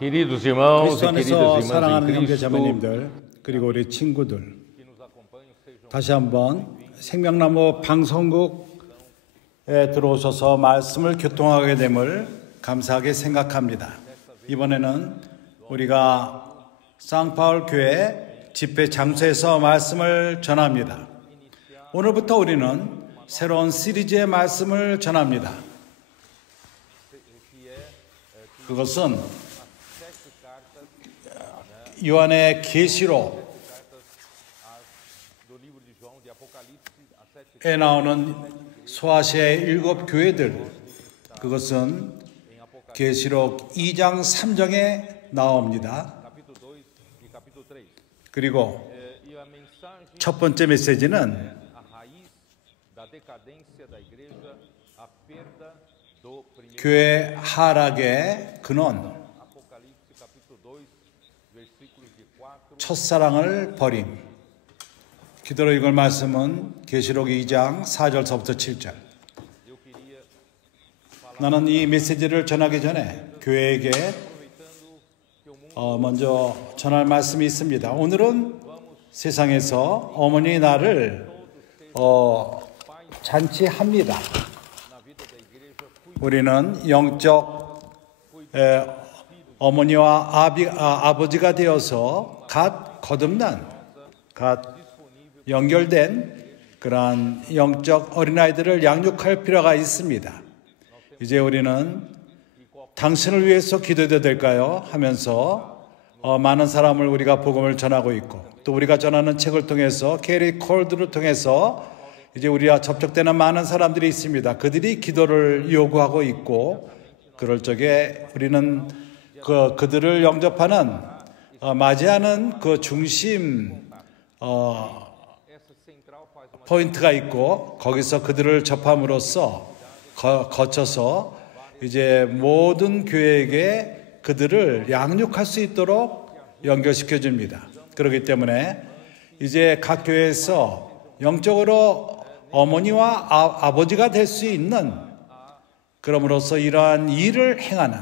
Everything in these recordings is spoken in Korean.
Queridos irmãos 그리스도 e queridas 안에서 irmãs em 사랑하는 형제 Cristo, 자매님들 그리고 우리 친구들 다시 한번 생명나무 방송국에 들어오셔서 말씀을 교통하게 됨을 감사하게 생각합니다. 이번에는 우리가 상파울 교회 집회 장소에서 말씀을 전합니다. 오늘부터 우리는 새로운 시리즈의 말씀을 전합니다. 그것은 요한의 계시록에 나오는 소아시아의 7 교회들, 그것은 계시록 2장 3장에 나옵니다. 그리고 첫 번째 메시지는 교회 하락의 근원, 첫사랑을 버림. 기도로 읽을 말씀은 계시록 2장 4절서부터 7절. 나는 이 메시지를 전하기 전에 교회에게 먼저 전할 말씀이 있습니다. 오늘은 세상에서 어머니 날을 잔치합니다. 우리는 영적 어머니와 아버지가 되어서 갓 거듭난, 갓 연결된 그러한 영적 어린아이들을 양육할 필요가 있습니다. 이제 우리는 당신을 위해서 기도해도 될까요? 하면서 많은 사람을 우리가 복음을 전하고 있고, 또 우리가 전하는 책을 통해서 캐리 콜드를 통해서 이제 우리와 접촉되는 많은 사람들이 있습니다. 그들이 기도를 요구하고 있고, 그럴 적에 우리는 그들을 영접하는 맞이하는 그 중심 포인트가 있고, 거기서 그들을 접함으로써 거쳐서 이제 모든 교회에게 그들을 양육할 수 있도록 연결시켜 줍니다. 그렇기 때문에 이제 각 교회에서 영적으로 어머니와 아버지가 될 수 있는, 그럼으로써 이러한 일을 행하는,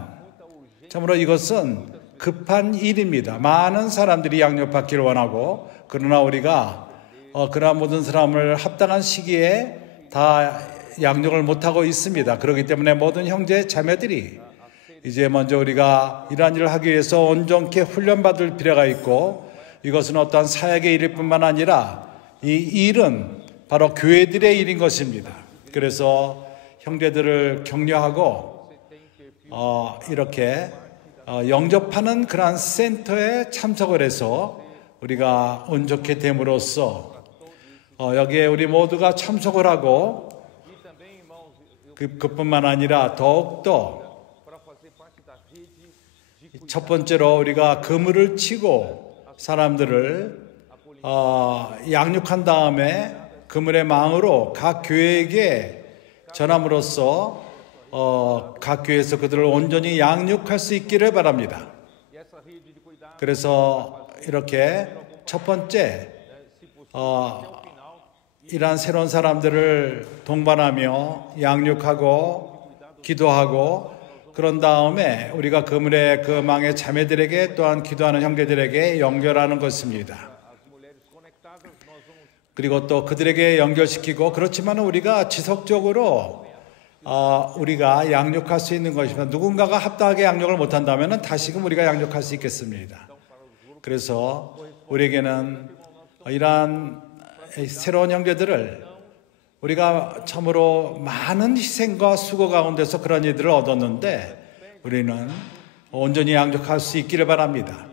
참으로 이것은 급한 일입니다. 많은 사람들이 양육받기를 원하고, 그러나 우리가 그러한 모든 사람을 합당한 시기에 다 양육을 못하고 있습니다. 그렇기 때문에 모든 형제 자매들이 이제 먼저 우리가 이러한 일을 하기 위해서 온전케 훈련받을 필요가 있고, 이것은 어떠한 사역의 일일 뿐만 아니라 이 일은 바로 교회들의 일인 것입니다. 그래서 형제들을 격려하고 이렇게 영접하는 그러한 센터에 참석을 해서 우리가 운 좋게 됨으로써 여기에 우리 모두가 참석을 하고, 그뿐만 아니라 더욱더 첫 번째로 우리가 그물을 치고 사람들을 양육한 다음에 그물의 망으로 각 교회에게 전함으로써 각 교회에서 그들을 온전히 양육할 수 있기를 바랍니다. 그래서 이렇게 첫 번째 이러한 새로운 사람들을 동반하며 양육하고 기도하고, 그런 다음에 우리가 그물의 그 망의 자매들에게 또한 기도하는 형제들에게 연결하는 것입니다. 그리고 또 그들에게 연결시키고, 그렇지만 우리가 지속적으로 우리가 양육할 수 있는 것입니다. 누군가가 합당하게 양육을 못한다면 다시금 우리가 양육할 수 있겠습니다. 그래서 우리에게는 이러한 새로운 형제들을 우리가 참으로 많은 희생과 수고 가운데서 그런 이들을 얻었는데, 우리는 온전히 양육할 수 있기를 바랍니다.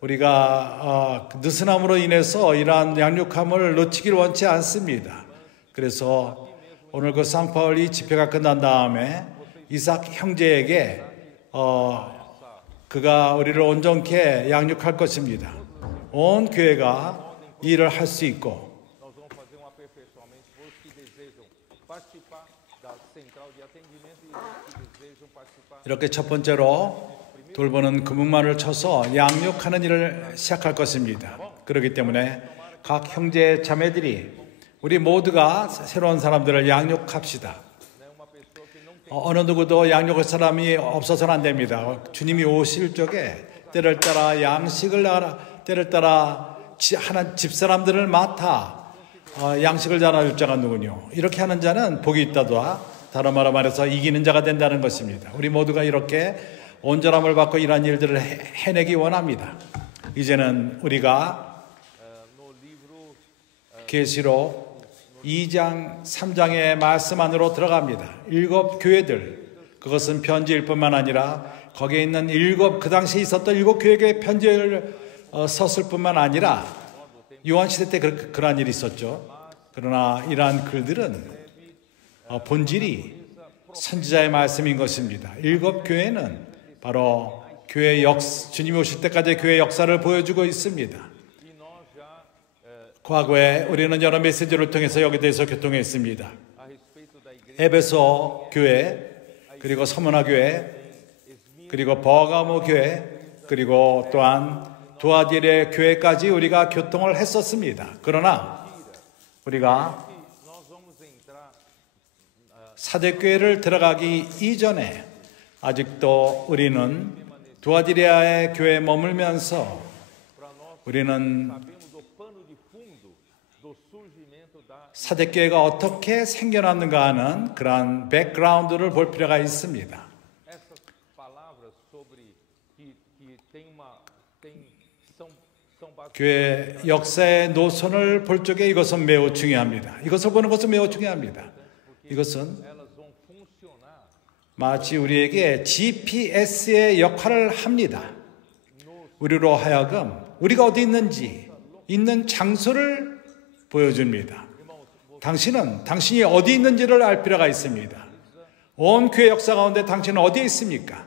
우리가 느슨함으로 인해서 이러한 양육함을 놓치기를 원치 않습니다. 그래서 오늘 그 상파울이 집회가 끝난 다음에 이삭 형제에게 그가 우리를 온전케 양육할 것입니다. 온 교회가 이 일을 할 수 있고, 이렇게 첫 번째로 돌보는 그물만을 쳐서 양육하는 일을 시작할 것입니다. 그렇기 때문에 각 형제 자매들이 우리 모두가 새로운 사람들을 양육합시다. 어느 누구도 양육할 사람이 없어서는 안 됩니다. 주님이 오실 적에 때를 따라 양식을 때를 따라 하나 집사람들을 맡아 양식을 나눠줄 자가 누구뇨. 이렇게 하는 자는 복이 있다도다. 다른 말로 말해서 이기는 자가 된다는 것입니다. 우리 모두가 이렇게 온전함을 받고 이러한 일들을 해내기 원합니다. 이제는 우리가 계시록 2장 3장의 말씀 안으로 들어갑니다. 7 교회들, 그것은 편지일 뿐만 아니라 거기에 있는 그 당시에 있었던 7 교회의 편지를 썼을 뿐만 아니라 요한시대 때 그러한 일이 있었죠. 그러나 이러한 글들은 본질이 선지자의 말씀인 것입니다. 7 교회는 바로 주님이 오실 때까지 교회의 역사를 보여주고 있습니다. 과거에 우리는 여러 메시지를 통해서 여기에 대해서 교통했습니다. 에베소 교회, 그리고 서문화 교회, 그리고 버가모 교회, 그리고 또한 두아디레 교회까지 우리가 교통을 했었습니다. 그러나 우리가 사대교회를 들어가기 이전에 아직도 우리는 두아디레아의 교회에 머물면서 우리는 사대교회가 어떻게 생겨났는가 하는 그러한 백그라운드를 볼 필요가 있습니다. 교회 역사의 노선을 볼 적에 이것은 매우 중요합니다. 이것을 보는 것은 매우 중요합니다. 이것은 마치 우리에게 GPS의 역할을 합니다. 우리로 하여금 우리가 어디 있는지 있는 장소를 보여줍니다. 당신이 어디 있는지를 알 필요가 있습니다. 온 교회 역사 가운데 당신은 어디에 있습니까?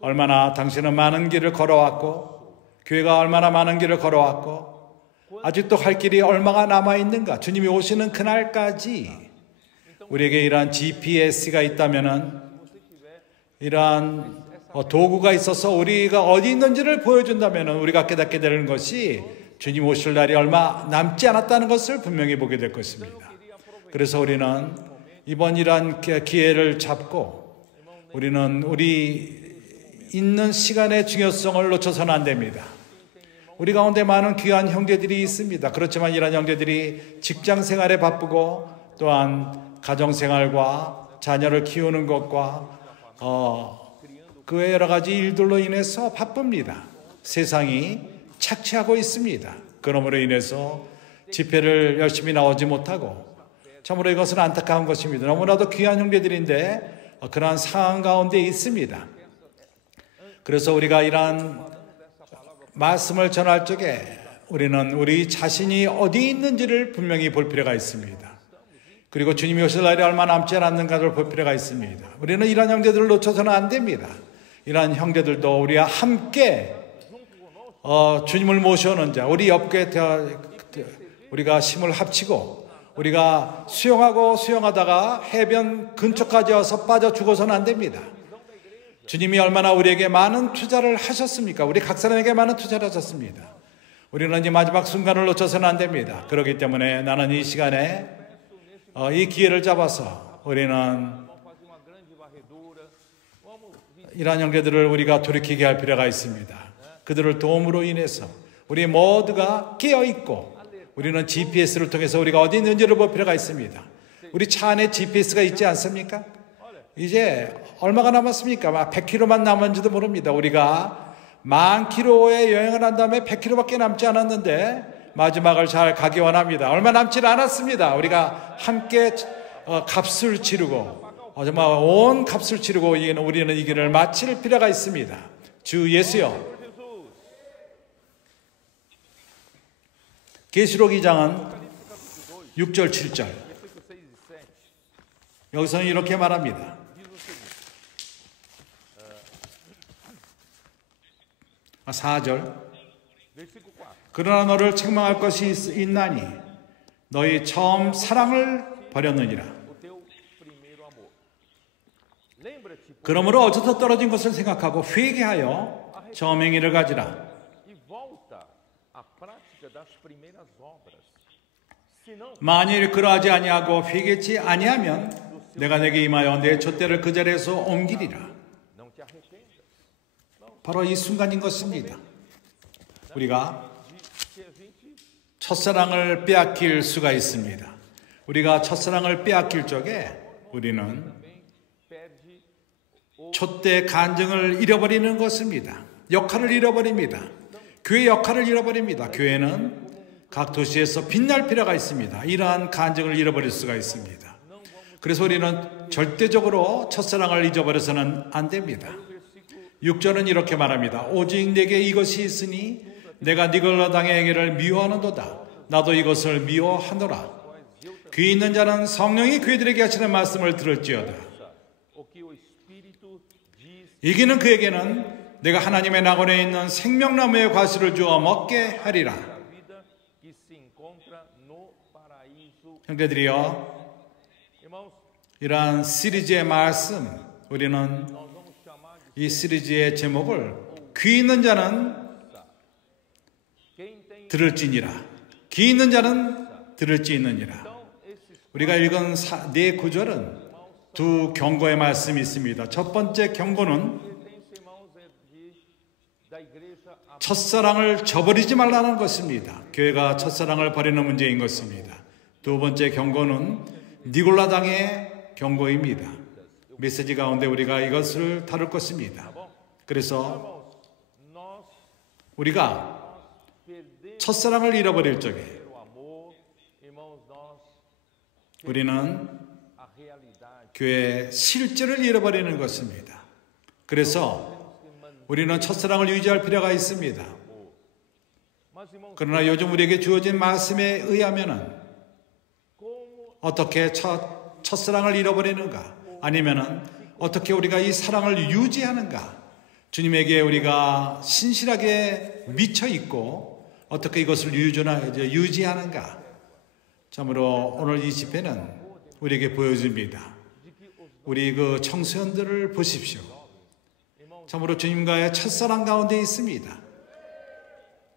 얼마나 당신은 많은 길을 걸어왔고, 교회가 얼마나 많은 길을 걸어왔고, 아직도 갈 길이 얼마가 남아있는가? 주님이 오시는 그날까지 우리에게 이러한 GPS가 있다면은, 이러한 도구가 있어서 우리가 어디 있는지를 보여준다면은 우리가 깨닫게 되는 것이 주님 오실 날이 얼마 남지 않았다는 것을 분명히 보게 될 것입니다. 그래서 우리는 이번 이러한 기회를 잡고 우리는 우리 있는 시간의 중요성을 놓쳐서는 안 됩니다. 우리 가운데 많은 귀한 형제들이 있습니다. 그렇지만 이런 형제들이 직장 생활에 바쁘고 또한 가정 생활과 자녀를 키우는 것과 그 외 여러 가지 일들로 인해서 바쁩니다. 세상이 착취하고 있습니다. 그러므로 인해서 집회를 열심히 나오지 못하고 참으로 이것은 안타까운 것입니다. 너무나도 귀한 형제들인데 그러한 상황 가운데 있습니다. 그래서 우리가 이러한 말씀을 전할 적에 우리는 우리 자신이 어디 있는지를 분명히 볼 필요가 있습니다. 그리고 주님이 오실 날이 얼마 남지 않았는가를 볼 필요가 있습니다. 우리는 이러한 형제들을 놓쳐서는 안 됩니다. 이러한 형제들도 우리와 함께 주님을 모셔오는 자, 우리 옆에 우리가 힘을 합치고 우리가 수영하다가 해변 근처까지 와서 빠져 죽어서는 안 됩니다. 주님이 얼마나 우리에게 많은 투자를 하셨습니까? 우리 각 사람에게 많은 투자를 하셨습니다. 우리는 이 마지막 순간을 놓쳐서는 안 됩니다. 그렇기 때문에 나는 이 시간에 이 기회를 잡아서 우리는 이러한 형제들을 우리가 돌이키게 할 필요가 있습니다. 그들을 도움으로 인해서 우리 모두가 깨어있고 우리는 GPS를 통해서 우리가 어디 있는지를 볼 필요가 있습니다. 우리 차 안에 GPS가 있지 않습니까? 이제 얼마가 남았습니까? 막 100km만 남았는지도 모릅니다. 우리가 10,000km의 여행을 한 다음에 100km밖에 남지 않았는데 마지막을 잘 가기 원합니다. 얼마 남지 않았습니다. 우리가 함께 값을 치르고 정말 온 값을 치르고 우리는 이 길을 마칠 필요가 있습니다. 주 예수여. 계시록 2장은 6절 7절 여기서는 이렇게 말합니다. 4절 그러나 너를 책망할 것이 있나니 너희 처음 사랑을 버렸느니라. 그러므로 어디서 떨어진 것을 생각하고 회개하여 처음 행위를 가지라. 만일 그러하지 아니하고 회개치 아니하면 내가 내게 임하여 내 촛대를 그 자리에서 옮기리라. 바로 이 순간인 것입니다. 우리가 첫사랑을 빼앗길 수가 있습니다. 우리가 첫사랑을 빼앗길 적에 우리는 촛대 간증을 잃어버리는 것입니다. 역할을 잃어버립니다. 교회 역할을 잃어버립니다. 교회는 각 도시에서 빛날 필요가 있습니다. 이러한 간증을 잃어버릴 수가 있습니다. 그래서 우리는 절대적으로 첫사랑을 잊어버려서는 안 됩니다. 6절은 이렇게 말합니다. 오직 내게 이것이 있으니 내가 니골라 당의 행위를 미워하는도다. 나도 이것을 미워하노라. 귀 있는 자는 성령이 그들에게 하시는 말씀을 들을지어다. 이기는 그에게는 내가 하나님의 낙원에 있는 생명나무의 과실을 주어 먹게 하리라. 형제들이여, 이러한 시리즈의 말씀, 우리는 이 시리즈의 제목을 귀 있는 자는 들을지니라, 귀 있는 자는 들을지니라. 우리가 읽은 네 구절은 두 경고의 말씀이 있습니다. 첫 번째 경고는 첫사랑을 저버리지 말라는 것입니다. 교회가 첫사랑을 버리는 문제인 것입니다. 두 번째 경고는 니골라당의 경고입니다. 메시지 가운데 우리가 이것을 다룰 것입니다. 그래서 우리가 첫사랑을 잃어버릴 적에 우리는 교회의 실제를 잃어버리는 것입니다. 그래서 우리는 첫사랑을 유지할 필요가 있습니다. 그러나 요즘 우리에게 주어진 말씀에 의하면 어떻게 첫사랑을 잃어버리는가? 아니면 어떻게 우리가 이 사랑을 유지하는가? 주님에게 우리가 신실하게 미쳐 있고 어떻게 이것을 유지하는가? 참으로 오늘 이 집회는 우리에게 보여줍니다. 우리 그 청소년들을 보십시오. 참으로 주님과의 첫사랑 가운데 있습니다.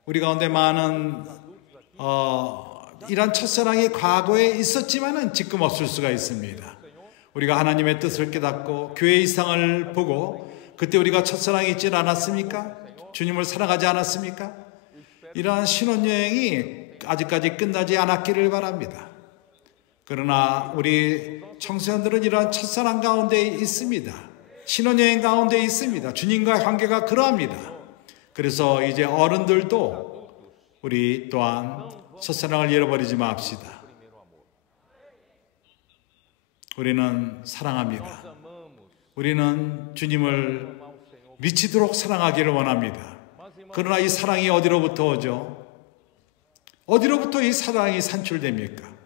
우리 가운데 많은 이런 첫사랑이 과거에 있었지만은 지금 없을 수가 있습니다. 우리가 하나님의 뜻을 깨닫고 교회의 이상을 보고 그때 우리가 첫사랑이 있지 않았습니까? 주님을 사랑하지 않았습니까? 이러한 신혼여행이 아직까지 끝나지 않았기를 바랍니다. 그러나 우리 청소년들은 이러한 첫사랑 가운데 있습니다. 신혼여행 가운데 있습니다. 주님과의 관계가 그러합니다. 그래서 이제 어른들도 우리 또한 첫사랑을 잃어버리지 맙시다. 우리는 사랑합니다. 우리는 주님을 미치도록 사랑하기를 원합니다. 그러나 이 사랑이 어디로부터 오죠? 어디로부터 이 사랑이 산출됩니까?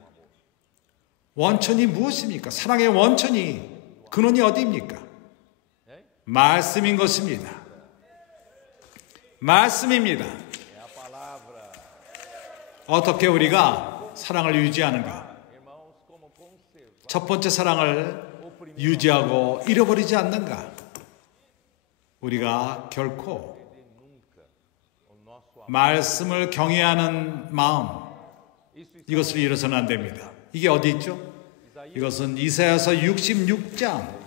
원천이 무엇입니까? 사랑의 원천이, 근원이 어디입니까? 말씀인 것입니다. 말씀입니다. 어떻게 우리가 사랑을 유지하는가? 첫 번째 사랑을 유지하고 잃어버리지 않는가? 우리가 결코 말씀을 경외하는 마음, 이것을 잃어서는 안 됩니다. 이게 어디 있죠? 이것은 이사야서 66장.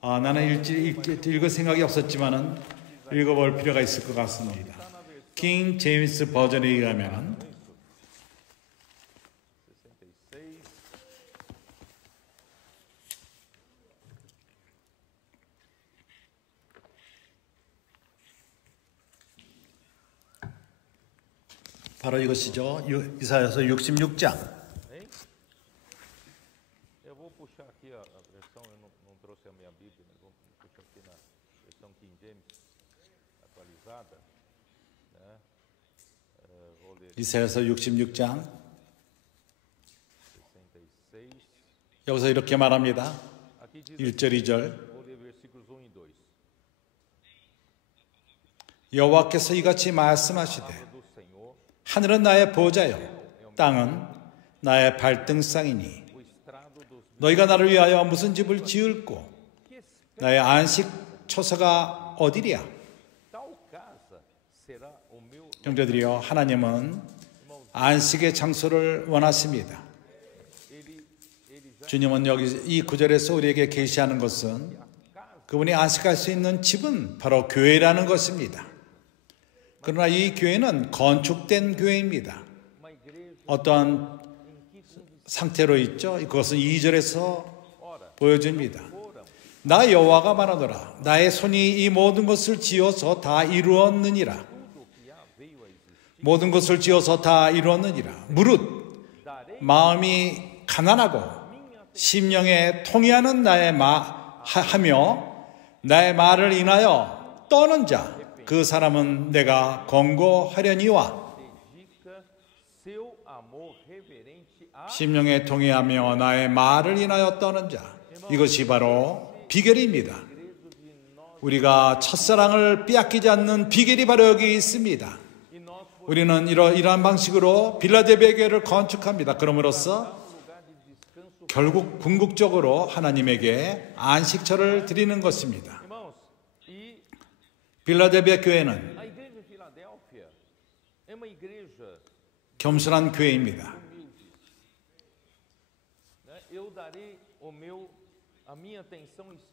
나는 읽을 생각이 없었지만은 읽어볼 필요가 있을 것 같습니다. 킹 제임스 버전에 의하면 바로 이것이죠. 이사야서 66장. 이사야서 66장. 여기서 이렇게 말합니다. 1절 2절. 여호와께서 이같이 말씀하시되 하늘은 나의 보좌요 땅은 나의 발등상이니 너희가 나를 위하여 무슨 집을 지을꼬 나의 안식 처소가 어디랴. 형제들이여, 하나님은 안식의 장소를 원하십니다. 주님은 여기 이 구절에서 우리에게 계시하는 것은 그분이 안식할 수 있는 집은 바로 교회라는 것입니다. 그러나 이 교회는 건축된 교회입니다. 어떠한 상태로 있죠? 그것은 2절에서 보여줍니다. 나 여호와가 말하노라. 나의 손이 이 모든 것을 지어서 다 이루었느니라. 모든 것을 지어서 다 이루었느니라. 무릇 마음이 가난하고 심령에 통해하는 하며 나의 말을 인하여 떠는 자, 그 사람은 내가 권고하려니와. 심령에 통해하며 나의 말을 인하여 떠는 자, 이것이 바로 비결입니다. 우리가 첫사랑을 빼앗기지 않는 비결이 바로 여기 있습니다. 우리는 이러한 방식으로 빌라델비아 교회를 건축합니다. 그럼으로써 결국 궁극적으로 하나님에게 안식처를 드리는 것입니다. 빌라델비아 교회는 겸손한 교회입니다.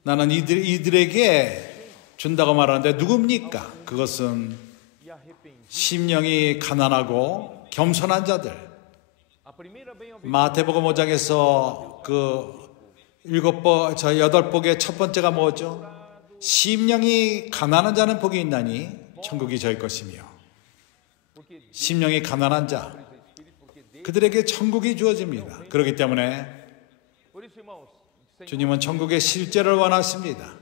나는 이들에게 준다고 말하는데 누굽니까? 그것은 심령이 가난하고 겸손한 자들. 마태복음 5장에서 그 8복의 첫 번째가 뭐죠? 심령이 가난한 자는 복이 있나니 천국이 저희 것이며. 심령이 가난한 자, 그들에게 천국이 주어집니다. 그렇기 때문에 주님은 천국의 실제를 원하십니다.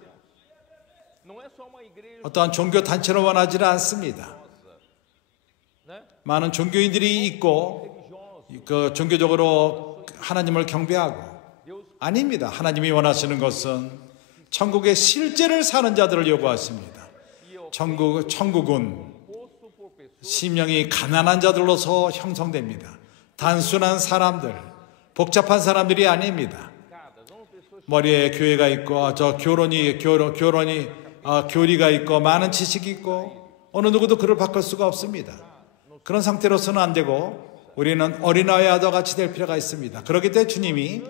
어떠한 종교 단체를 원하지는 않습니다. 많은 종교인들이 있고 그 종교적으로 하나님을 경배하고, 아닙니다. 하나님이 원하시는 것은 천국의 실제를 사는 자들을 요구하십니다. 천국은 심령이 가난한 자들로서 형성됩니다. 단순한 사람들, 복잡한 사람들이 아닙니다. 머리에 교회가 있고 교리가 있고 많은 지식이 있고 어느 누구도 그를 바꿀 수가 없습니다. 그런 상태로서는 안 되고 우리는 어린아이와 같이 될 필요가 있습니다. 그렇기 때문에 주님이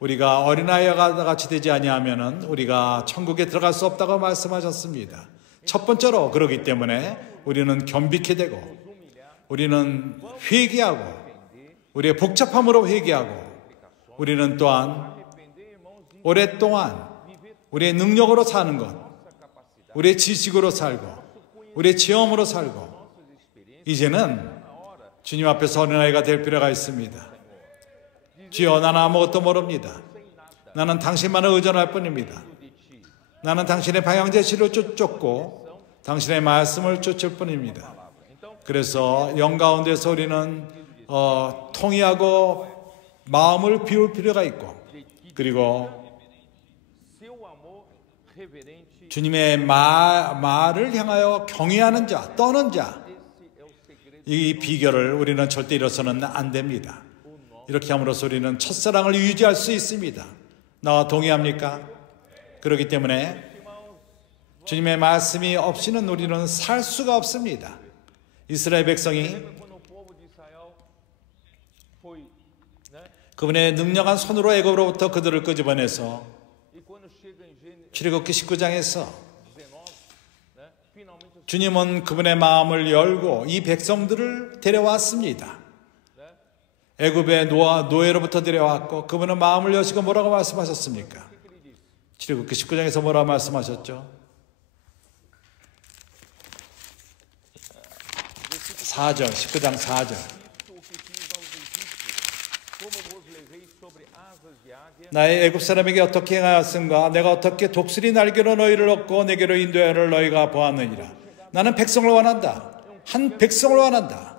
우리가 어린아이와 같이 되지 아니하면은 우리가 천국에 들어갈 수 없다고 말씀하셨습니다. 첫 번째로 그렇기 때문에 우리는 겸비케 되고 우리는 회개하고 우리의 복잡함으로 회개하고 우리는 또한 오랫동안 우리의 능력으로 사는 것, 우리의 지식으로 살고 우리의 체험으로 살고 이제는 주님 앞에서 어린아이가 될 필요가 있습니다. 주여, 나는 아무것도 모릅니다. 나는 당신만을 의존할 뿐입니다. 나는 당신의 방향 제시를 쫓고 당신의 말씀을 쫓을 뿐입니다. 그래서 영 가운데서 우리는 통회하고 마음을 비울 필요가 있고, 그리고 주님의 말을 향하여 경외하는 자, 떠는 자, 이 비결을 우리는 절대 잃어서는 안 됩니다. 이렇게 함으로써 우리는 첫사랑을 유지할 수 있습니다. 나와 동의합니까? 그렇기 때문에 주님의 말씀이 없이는 우리는 살 수가 없습니다. 이스라엘 백성이 그분의 능력한 손으로 애굽으로부터 그들을 끄집어내서 출애굽기 19장에서 주님은 그분의 마음을 열고 이 백성들을 데려왔습니다. 애굽의 노예로부터 데려왔고 그분은 마음을 여시고 뭐라고 말씀하셨습니까? 출애굽기 19장에서 뭐라고 말씀하셨죠? 4절, 19장 4절. 나의 애굽 사람에게 어떻게 행하였은가? 내가 어떻게 독수리 날개로 너희를 얻고 내게로 인도하여를 너희가 보았느니라. 나는 백성을 원한다. 한 백성을 원한다.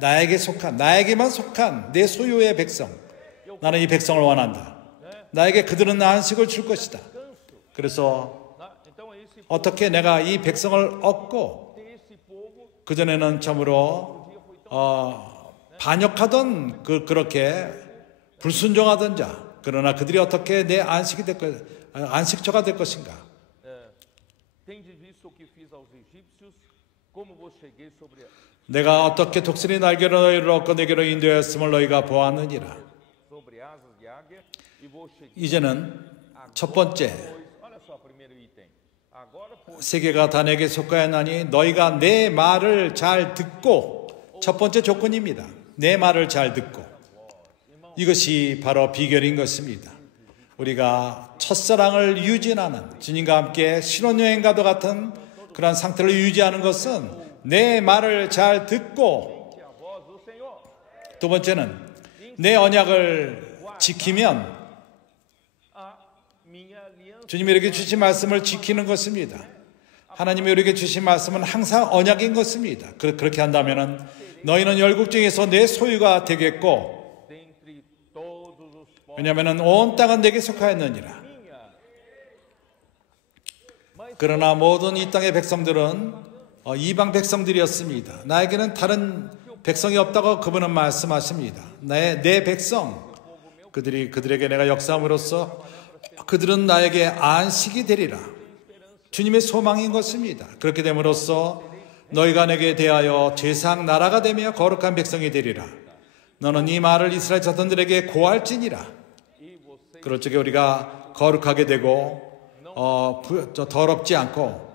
나에게 속한, 나에게만 속한 내 소유의 백성. 나는 이 백성을 원한다. 나에게 그들은 안식을 줄 것이다. 그래서 어떻게 내가 이 백성을 얻고, 그전에는 참으로 반역하던 그렇게 불순종하던 자, 그러나 그들이 어떻게 내 안식처가 될 것인가? 내가 어떻게 독수리 날개로 너희를 얻고 내게로 인도하였음을 너희가 보았느니라. 이제는 첫 번째, 세계가 다 내게 속하였나니 너희가 내 말을 잘 듣고, 첫 번째 조건입니다. 내 말을 잘 듣고. 이것이 바로 비결인 것입니다. 우리가 첫사랑을 유지하는, 주님과 함께 신혼여행과도 같은 그러한 상태를 유지하는 것은 내 말을 잘 듣고, 두 번째는 내 언약을 지키면, 주님이 이렇게 주신 말씀을 지키는 것입니다. 하나님이 우리에게 주신 말씀은 항상 언약인 것입니다. 그렇게 한다면 너희는 열국 중에서 내 소유가 되겠고, 왜냐하면 온 땅은 내게 속하였느니라. 그러나 모든 이 땅의 백성들은 이방 백성들이었습니다. 나에게는 다른 백성이 없다고 그분은 말씀하십니다. 내 백성, 그들에게 내가 역사함으로써 그들은 나에게 안식이 되리라. 주님의 소망인 것입니다. 그렇게 됨으로써 너희가 내게 대하여 제사장 나라가 되며 거룩한 백성이 되리라. 너는 이 말을 이스라엘 자손들에게 고할지니라. 그럴 적에 우리가 거룩하게 되고 더럽지 않고,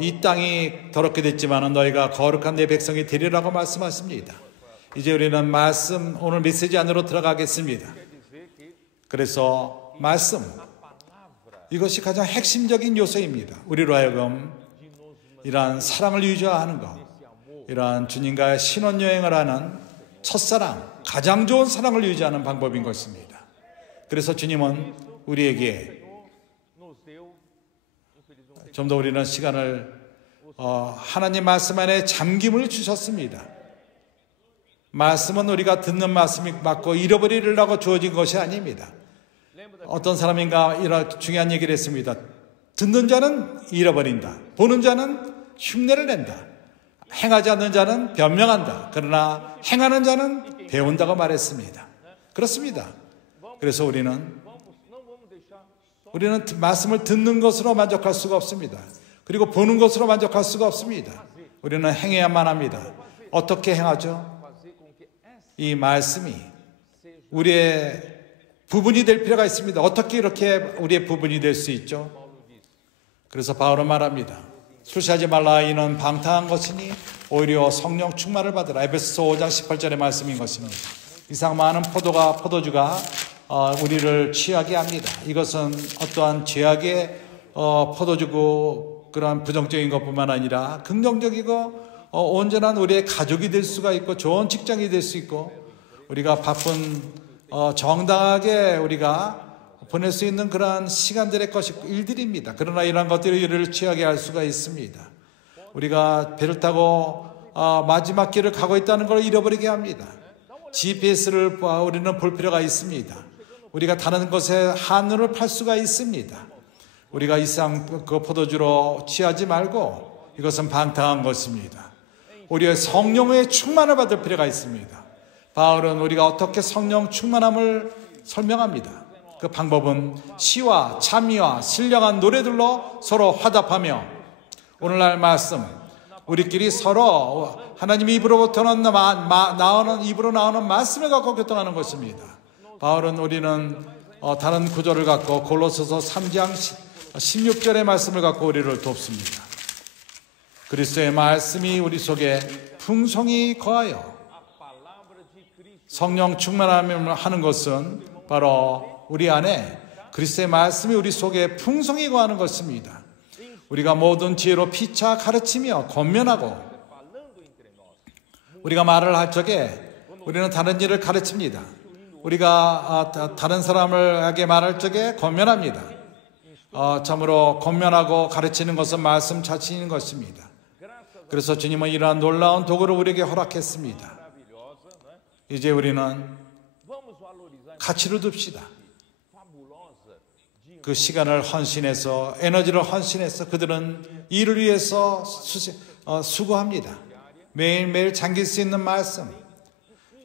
이 땅이 더럽게 됐지만 너희가 거룩한 내 백성이 되리라고 말씀하십니다. 이제 우리는 말씀, 오늘 메시지 안으로 들어가겠습니다. 그래서 말씀, 이것이 가장 핵심적인 요소입니다. 우리로 하여금 이러한 사랑을 유지하는 것, 이러한 주님과의 신혼여행을 하는 첫사랑, 가장 좋은 사랑을 유지하는 방법인 것입니다. 그래서 주님은 우리에게 좀 더 우리는 시간을 하나님 말씀 안에 잠김을 주셨습니다. 말씀은 우리가 듣는 말씀이 맞고 잃어버리려고 주어진 것이 아닙니다. 어떤 사람인가 이런 중요한 얘기를 했습니다. 듣는 자는 잃어버린다. 보는 자는 흉내를 낸다. 행하지 않는 자는 변명한다. 그러나 행하는 자는 배운다고 말했습니다. 그렇습니다. 그래서 우리는 말씀을 듣는 것으로 만족할 수가 없습니다. 그리고 보는 것으로 만족할 수가 없습니다. 우리는 행해야만 합니다. 어떻게 행하죠? 이 말씀이 우리의 부분이 될 필요가 있습니다. 어떻게 이렇게 우리의 부분이 될 수 있죠? 그래서 바울은 말합니다. 술 취하지 말라. 이는 방탕한 것이니 오히려 성령 충만을 받으라. 에베소서 5장 18절의 말씀인 것입니다. 이상 많은 포도주가 우리를 취하게 합니다. 이것은 어떠한 죄악의 포도주고 그런 부정적인 것뿐만 아니라 긍정적이고 온전한 우리의 가족이 될 수가 있고 좋은 직장이 될 수 있고 우리가 바쁜 정당하게 우리가 보낼 수 있는 그러한 시간들의 일들입니다. 그러나 이러한 것들이 우리를 취하게 할 수가 있습니다. 우리가 배를 타고 마지막 길을 가고 있다는 걸 잃어버리게 합니다. GPS를 우리는 볼 필요가 있습니다. 우리가 다른 것에 한눈을 팔 수가 있습니다. 우리가 이상 그 포도주로 취하지 말고 이것은 방탕한 것입니다. 우리의 성령의 충만을 받을 필요가 있습니다. 바울은 우리가 어떻게 성령 충만함을 설명합니다. 그 방법은 시와 찬미와 신령한 노래들로 서로 화답하며 오늘날 말씀, 우리끼리 서로 하나님의 입으로부터 입으로 나오는 말씀을 갖고 교통하는 것입니다. 바울은 우리는 다른 구절을 갖고 골로새서 3장 16절의 말씀을 갖고 우리를 돕습니다. 그리스도의 말씀이 우리 속에 풍성히 거하여 성령 충만함을 하는 것은 바로 우리 안에 그리스도의 말씀이 우리 속에 풍성히 거하는 것입니다. 우리가 모든 지혜로 피차 가르치며 권면하고 우리가 말을 할 적에 우리는 다른 일을 가르칩니다. 우리가 다른 사람에게 말할 적에 권면합니다. 참으로 권면하고 가르치는 것은 말씀 자체인 것입니다. 그래서 주님은 이러한 놀라운 도구를 우리에게 허락했습니다. 이제 우리는 가치를 둡시다. 그 시간을 헌신해서 에너지를 헌신해서 그들은 이를 위해서 수고합니다. 매일매일 잠길 수 있는 말씀,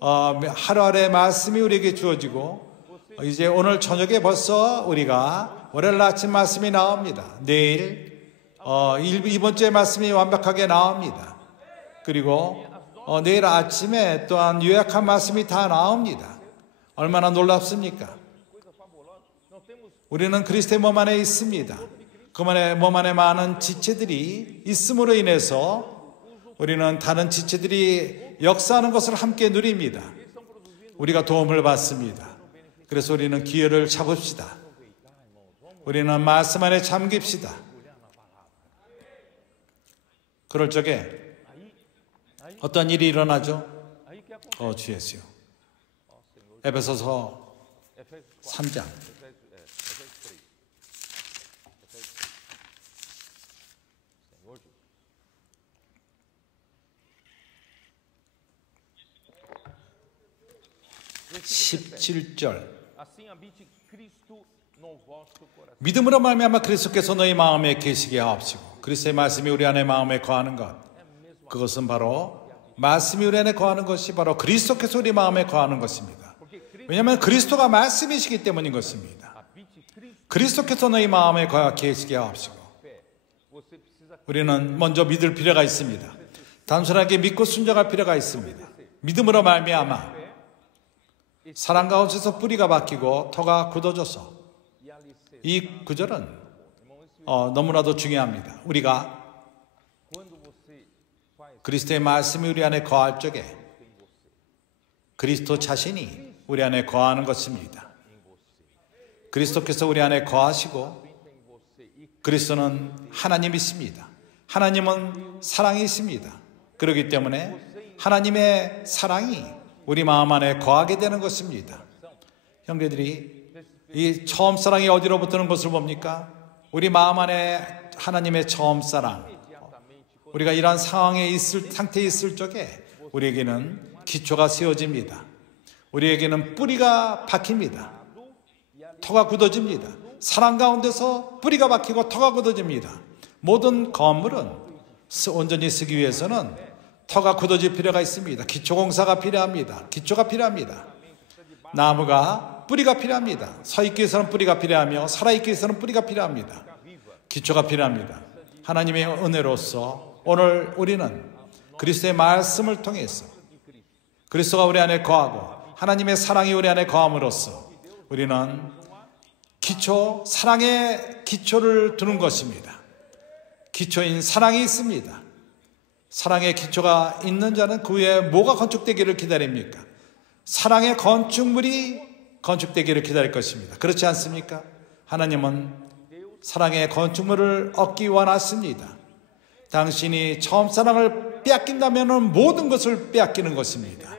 하루하루의 말씀이 우리에게 주어지고 이제 오늘 저녁에 벌써 우리가 월요일 아침 말씀이 나옵니다. 내일 이번 주의 말씀이 완벽하게 나옵니다. 그리고 내일 아침에 또한 요약한 말씀이 다 나옵니다. 얼마나 놀랍습니까? 우리는 그리스도의 몸 안에 있습니다. 그 몸 안에 많은 지체들이 있음으로 인해서 우리는 다른 지체들이 역사하는 것을 함께 누립니다. 우리가 도움을 받습니다. 그래서 우리는 기회를 잡읍시다. 우리는 말씀 안에 잠깁시다. 그럴 적에 어떤 일이 일어나죠? 주 예수요. 에베소서 3장 17절. 믿음으로 말미암아 그리스도께서 너희 마음에 계시게 하옵시고 그리스도의 말씀이 우리 안에 마음에 거하는 것, 그것은 바로 말씀이 우리 안에 거하는 것이 바로 그리스도께서 우리 마음에 거하는 것입니다. 왜냐하면 그리스도가 말씀이시기 때문인 것입니다. 그리스도께서 너희 마음에 계시게 하옵시고, 우리는 먼저 믿을 필요가 있습니다. 단순하게 믿고 순종할 필요가 있습니다. 믿음으로 말미암아 사랑 가운데서 뿌리가 박히고 터가 굳어져서, 이 구절은 너무나도 중요합니다. 우리가 그리스도의 말씀이 우리 안에 거할 적에 그리스도 자신이 우리 안에 거하는 것입니다. 그리스도께서 우리 안에 거하시고, 그리스도는 하나님이십니다. 하나님은 사랑이십니다. 그렇기 때문에 하나님의 사랑이 우리 마음 안에 거하게 되는 것입니다. 형제들이, 이 처음 사랑이 어디로부터는 것을 봅니까? 우리 마음 안에 하나님의 처음 사랑, 우리가 이러한 상태에 있을 적에 우리에게는 기초가 세워집니다. 우리에게는 뿌리가 박힙니다. 터가 굳어집니다. 사랑 가운데서 뿌리가 박히고 터가 굳어집니다. 모든 건물은 온전히 쓰기 위해서는 터가 굳어질 필요가 있습니다. 기초공사가 필요합니다. 기초가 필요합니다. 나무가 뿌리가 필요합니다. 서 있기 위해서는 뿌리가 필요하며 살아있기 위해서는 뿌리가 필요합니다. 기초가 필요합니다. 하나님의 은혜로서 오늘 우리는 그리스도의 말씀을 통해서 그리스도가 우리 안에 거하고 하나님의 사랑이 우리 안에 거함으로써 우리는 기초, 사랑의 기초를 두는 것입니다. 기초인 사랑이 있습니다. 사랑의 기초가 있는 자는 그 위에 뭐가 건축되기를 기다립니까? 사랑의 건축물이 건축되기를 기다릴 것입니다. 그렇지 않습니까? 하나님은 사랑의 건축물을 얻기 원하십니다. 당신이 처음 사랑을 빼앗긴다면 모든 것을 빼앗기는 것입니다.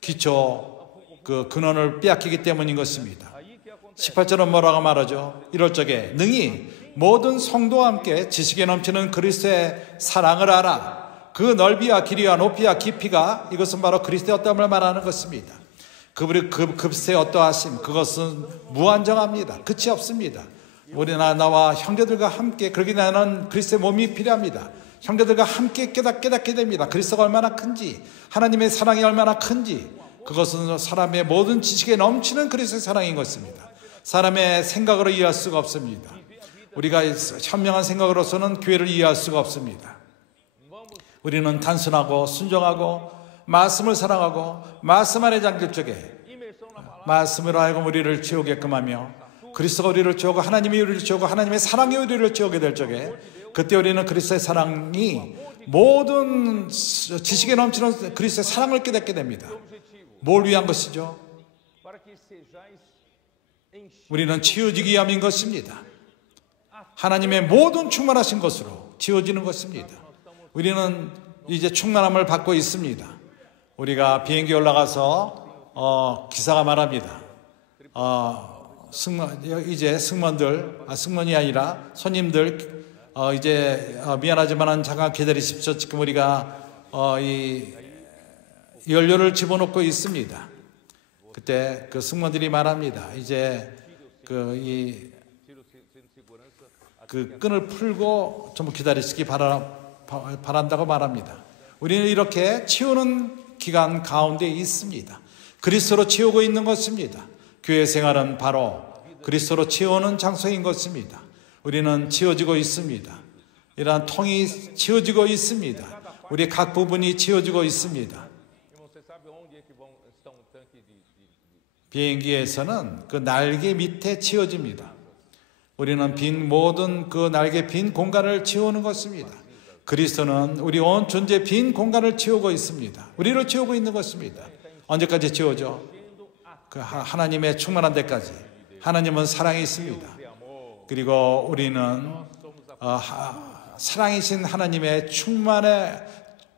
기초, 그 근원을 빼앗기기 때문인 것입니다. 18절은 뭐라고 말하죠? 이럴 적에 능히 모든 성도와 함께 지식에 넘치는 그리스도의 사랑을 알아. 그 넓이와 길이와 높이와 깊이가, 이것은 바로 그리스도의 어떠함을 말하는 것입니다. 그리스도의 어떠하심, 그것은 무한정합니다. 끝이 없습니다. 우리나 나와 형제들과 함께, 그러기 나는 그리스도의 몸이 필요합니다. 형제들과 함께 깨닫게 됩니다. 그리스도가 얼마나 큰지, 하나님의 사랑이 얼마나 큰지, 그것은 사람의 모든 지식에 넘치는 그리스도의 사랑인 것입니다. 사람의 생각으로 이해할 수가 없습니다. 우리가 현명한 생각으로서는 교회를 이해할 수가 없습니다. 우리는 단순하고 순종하고 말씀을 사랑하고 말씀 안에 잠길 적에 말씀으로 하여금 우리를 채우게끔 하며, 그리스도가 우리를 채우고 하나님이 우리를 채우고 하나님의 사랑이 우리를 채우게 될 적에, 그때 우리는 그리스도의 사랑이 모든 지식에 넘치는 그리스도의 사랑을 깨닫게 됩니다. 뭘 위한 것이죠? 우리는 치워지기 위함인 것입니다. 하나님의 모든 충만하신 것으로 치워지는 것입니다. 우리는 이제 충만함을 받고 있습니다. 우리가 비행기 올라가서 기사가 말합니다. 이제 승무원이 아니라 손님들 이제 미안하지만 잠깐 기다리십시오. 지금 우리가 이 연료를 집어넣고 있습니다. 그때 그 승무원들이 말합니다. 이제 그 끈을 풀고 좀 기다리시기 바란다고 말합니다. 우리는 이렇게 치우는 기간 가운데 있습니다. 그리스도로 치우고 있는 것입니다. 교회 생활은 바로 그리스도로 치우는 장소인 것입니다. 우리는 치워지고 있습니다. 이러한 통이 치워지고 있습니다. 우리 각 부분이 치워지고 있습니다. 비행기에서는 그 날개 밑에 치워집니다. 우리는 모든 그 날개 빈 공간을 치우는 것입니다. 그리스도는 우리 온 존재 빈 공간을 치우고 있습니다. 우리를 치우고 있는 것입니다. 언제까지 치우죠? 그 하나님의 충만한 데까지. 하나님은 사랑이 있습니다. 그리고 우리는 사랑이신 하나님의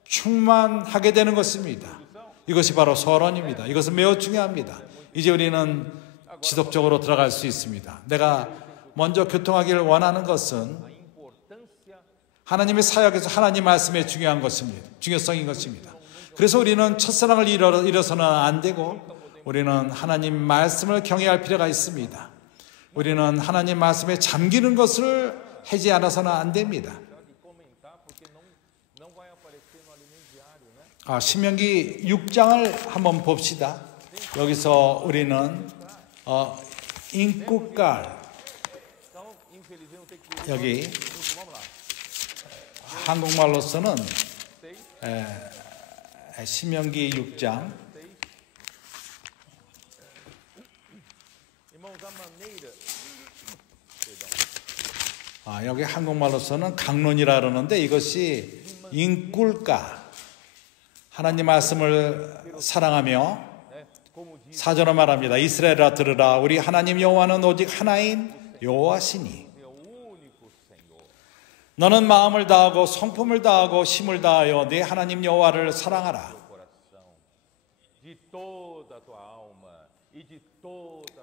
충만하게 되는 것입니다. 이것이 바로 서론입니다. 이것은 매우 중요합니다. 이제 우리는 지속적으로 들어갈 수 있습니다. 내가 먼저 교통하기를 원하는 것은 하나님의 사역에서 하나님 말씀의 중요성인 것입니다. 그래서 우리는 첫사랑을 잃어서는 안 되고 우리는 하나님 말씀을 경외할 필요가 있습니다. 우리는 하나님 말씀에 잠기는 것을 하지 않아서는 안 됩니다. 신명기 6장을 한번 봅시다. 여기서 우리는 인국갈, 여기 한국말로서는 신명기 6장, 여기 한국말로서는 강론이라 그러는데 이것이 인꿀가, 하나님 말씀을 사랑하며 사전을 말합니다. 이스라엘아 들으라. 우리 하나님 여호와는 오직 하나인 여호와시니 너는 마음을 다하고 성품을 다하고 힘을 다하여 네 하나님 여호와를 사랑하라.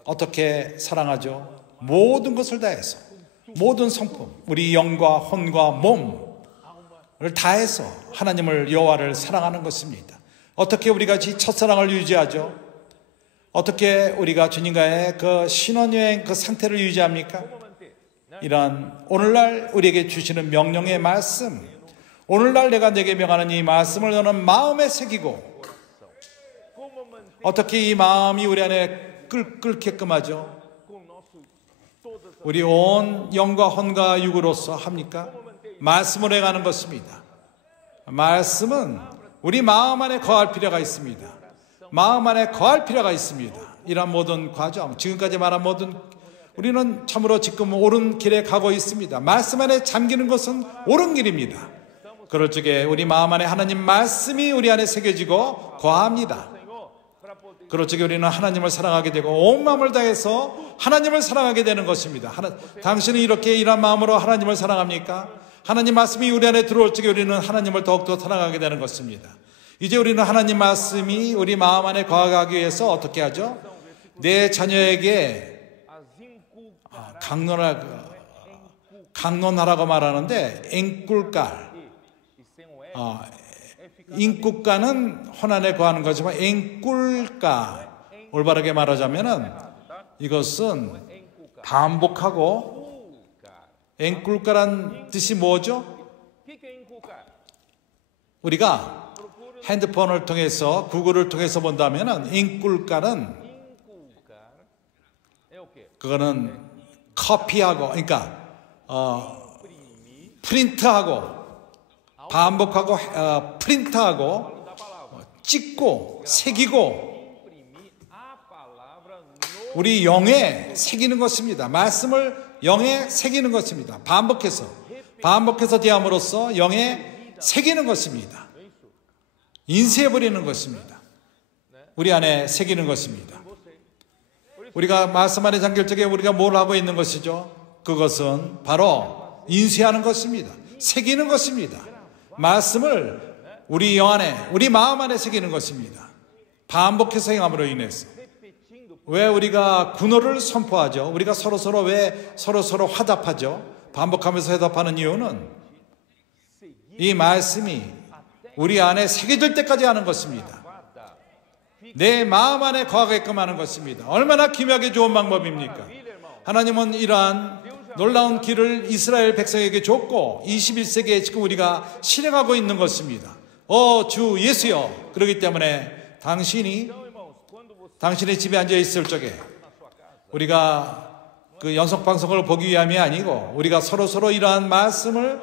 어떻게 사랑하죠? 모든 것을 다해서, 모든 성품, 우리 영과 혼과 몸을 다해서 하나님을 여호와를 사랑하는 것입니다. 어떻게 우리가 첫사랑을 유지하죠? 어떻게 우리가 주님과의 그 신혼여행 그 상태를 유지합니까? 이런 오늘날 우리에게 주시는 명령의 말씀, 오늘날 내가 내게 명하는 이 말씀을 너는 마음에 새기고, 어떻게 이 마음이 우리 안에 끓게끔 하죠? 우리 온 영과 혼과 육으로서 합니까? 말씀을 행하는 것입니다. 말씀은 우리 마음 안에 거할 필요가 있습니다. 마음 안에 거할 필요가 있습니다. 이런 모든 과정, 지금까지 말한 모든, 우리는 참으로 지금 옳은 길에 가고 있습니다. 말씀 안에 잠기는 것은 옳은 길입니다. 그럴 적에 우리 마음 안에 하나님 말씀이 우리 안에 새겨지고 거합니다. 그럴 적에 우리는 하나님을 사랑하게 되고 온 마음을 다해서 하나님을 사랑하게 되는 것입니다. 당신은 이렇게 이런 마음으로 하나님을 사랑합니까? 하나님 말씀이 우리 안에 들어올 적에 우리는 하나님을 더욱더 사랑하게 되는 것입니다. 이제 우리는 하나님 말씀이 우리 마음 안에 거하기 위해서 어떻게 하죠? 내 자녀에게 강론하라고 말하는데 앵꿀깔, 인국가는 혼안에 거하는 거지만 앵꿀가, 올바르게 말하자면은 이것은 반복하고, 앵꿀가란 뜻이 뭐죠? 우리가 핸드폰을 통해서 구글을 통해서 본다면은 앵꿀가는 그거는 커피하고, 그러니까 프린트하고, 반복하고, 프린트하고, 찍고, 새기고, 우리 영에 새기는 것입니다. 말씀을 영에 새기는 것입니다. 반복해서 대함으로써 영에 새기는 것입니다. 인쇄해버리는 것입니다. 우리 안에 새기는 것입니다. 우리가 말씀 안에 잠길 적에 우리가 뭘 하고 있는 것이죠? 그것은 바로 인쇄하는 것입니다. 새기는 것입니다. 말씀을 우리 영 안에, 우리 마음 안에 새기는 것입니다. 반복해서 행함으로 인해서. 왜 우리가 군어를 선포하죠? 우리가 왜 서로 화답하죠? 반복하면서 화답하는 이유는 이 말씀이 우리 안에 새겨질 때까지 하는 것입니다. 내 마음 안에 거하게끔 하는 것입니다. 얼마나 기묘하게 좋은 방법입니까? 하나님은 이러한 놀라운 길을 이스라엘 백성에게 줬고 21세기에 지금 우리가 실행하고 있는 것입니다. 주 예수여, 그렇기 때문에 당신이 집에 앉아 있을 적에 우리가 그 연속방송을 보기 위함이 아니고 우리가 서로 이러한 말씀을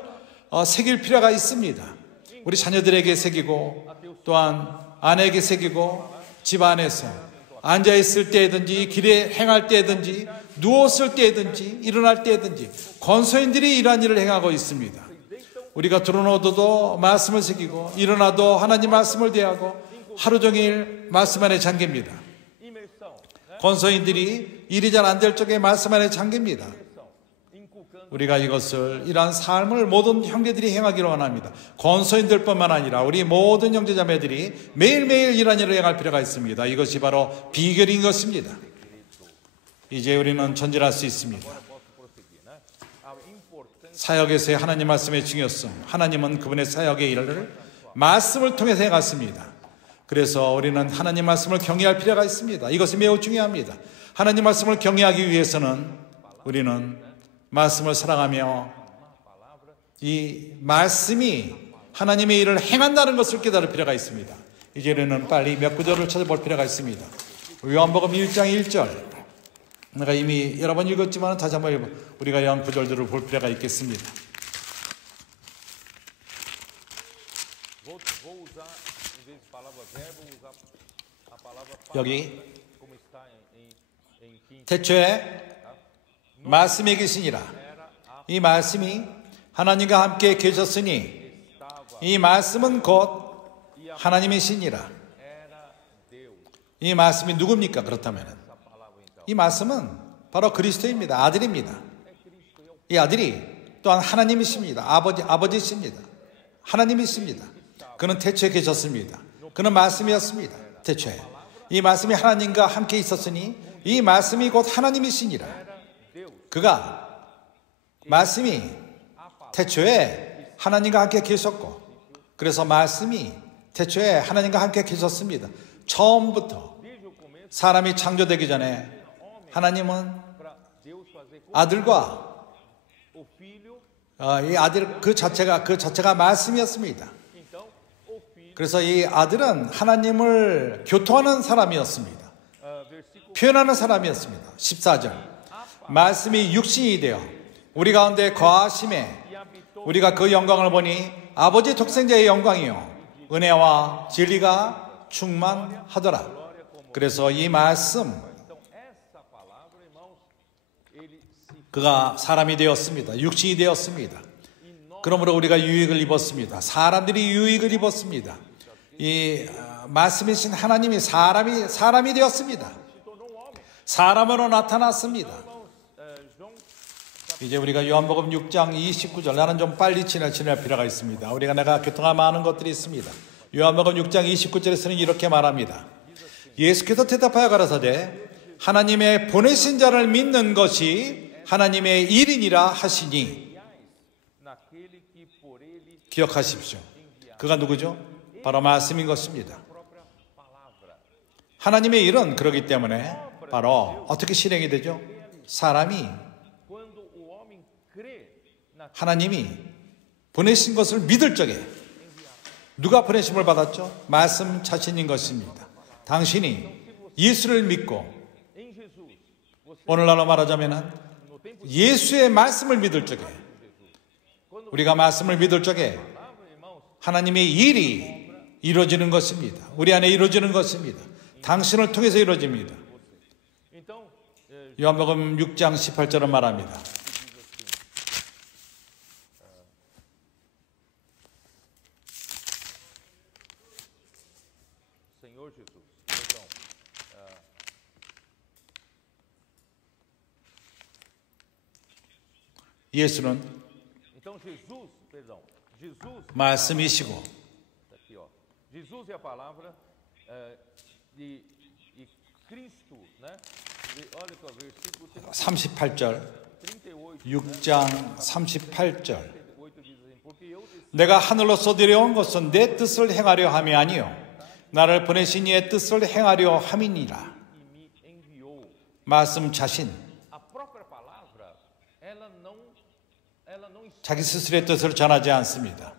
새길 필요가 있습니다. 우리 자녀들에게 새기고, 또한 아내에게 새기고, 집안에서 앉아있을 때든지 길에 행할 때든지 누웠을 때든지 일어날 때든지 권소인들이 이러한 일을 행하고 있습니다. 우리가 들어놓아도 말씀을 새기고 일어나도 하나님 말씀을 대하고 하루 종일 말씀 안에 잠깁니다. 권소인들이 일이 잘 안 될 적에 말씀 안에 잠깁니다. 우리가 이러한 삶을 모든 형제들이 행하기를 원합니다. 권소인들뿐만 아니라 우리 모든 형제자매들이 매일매일 이러한 일을 행할 필요가 있습니다. 이것이 바로 비결인 것입니다. 이제 우리는 전진할 수 있습니다. 사역에서의 하나님 말씀의 중요성, 하나님은 그분의 사역의 일을 말씀을 통해서 행했습니다. 그래서 우리는 하나님 말씀을 경외할 필요가 있습니다. 이것이 매우 중요합니다. 하나님 말씀을 경외하기 위해서는 우리는 말씀을 사랑하며 이 말씀이 하나님의 일을 행한다는 것을 깨달을 필요가 있습니다. 이제 우리는 빨리 몇 구절을 찾아볼 필요가 있습니다. 요한복음 1장 1절, 내가 이미 여러 번 읽었지만 다시 한번 우리가 이러한 구절들을 볼 필요가 있겠습니다. 여기 태초에 말씀이 계시니라. 이 말씀이 하나님과 함께 계셨으니 이 말씀은 곧 하나님이시니라. 이 말씀이 누굽니까? 그렇다면 이 말씀은 바로 그리스도입니다. 아들입니다. 이 아들이 또한 하나님이십니다. 아버지십니다. 하나님이십니다. 그는 태초에 계셨습니다. 그는 말씀이었습니다. 태초에 이 말씀이 하나님과 함께 있었으니 이 말씀이 곧 하나님이시니라. 그가 말씀이 태초에 하나님과 함께 계셨고, 그래서 말씀이 태초에 하나님과 함께 계셨습니다. 처음부터 사람이 창조되기 전에 하나님은 아들과 이 아들 그 자체가 말씀이었습니다. 그래서 이 아들은 하나님을 교통하는 사람이었습니다. 표현하는 사람이었습니다. 14절, 말씀이 육신이 되어 우리 가운데 거하심에 우리가 그 영광을 보니 아버지 독생자의 영광이요 은혜와 진리가 충만하더라. 그래서 이 말씀, 그가 사람이 되었습니다. 육신이 되었습니다. 그러므로 우리가 유익을 입었습니다. 사람들이 유익을 입었습니다. 이 말씀이신 하나님이 사람이 되었습니다. 사람으로 나타났습니다. 이제 우리가 요한복음 6장 29절, 나는 좀 빨리 지날 필요가 있습니다. 내가 교통할 많은 것들이 있습니다. 요한복음 6장 29절에서는 이렇게 말합니다. 예수께서 대답하여 가라사대 하나님의 보내신 자를 믿는 것이 하나님의 일이니라 하시니. 기억하십시오. 그가 누구죠? 바로 말씀인 것입니다. 하나님의 일은 그러기 때문에 바로 어떻게 실행이 되죠? 사람이 하나님이 보내신 것을 믿을 적에, 누가 보내심을 받았죠? 말씀 자신인 것입니다. 당신이 예수를 믿고, 오늘날로 말하자면 예수의 말씀을 믿을 적에, 우리가 말씀을 믿을 적에 하나님의 일이 이루어지는 것입니다. 우리 안에 이루어지는 것입니다. 당신을 통해서 이루어집니다. 요한복음 6장 18절은 말합니다. 예수는 말씀이시고 38절, 6장 38절, 내가 하늘로서 내려온 것은 내 뜻을 행하려 함이 아니요 나를 보내신 이의 뜻을 행하려 함이니라. 말씀 자신, 자기 스스로의 뜻을 전하지 않습니다.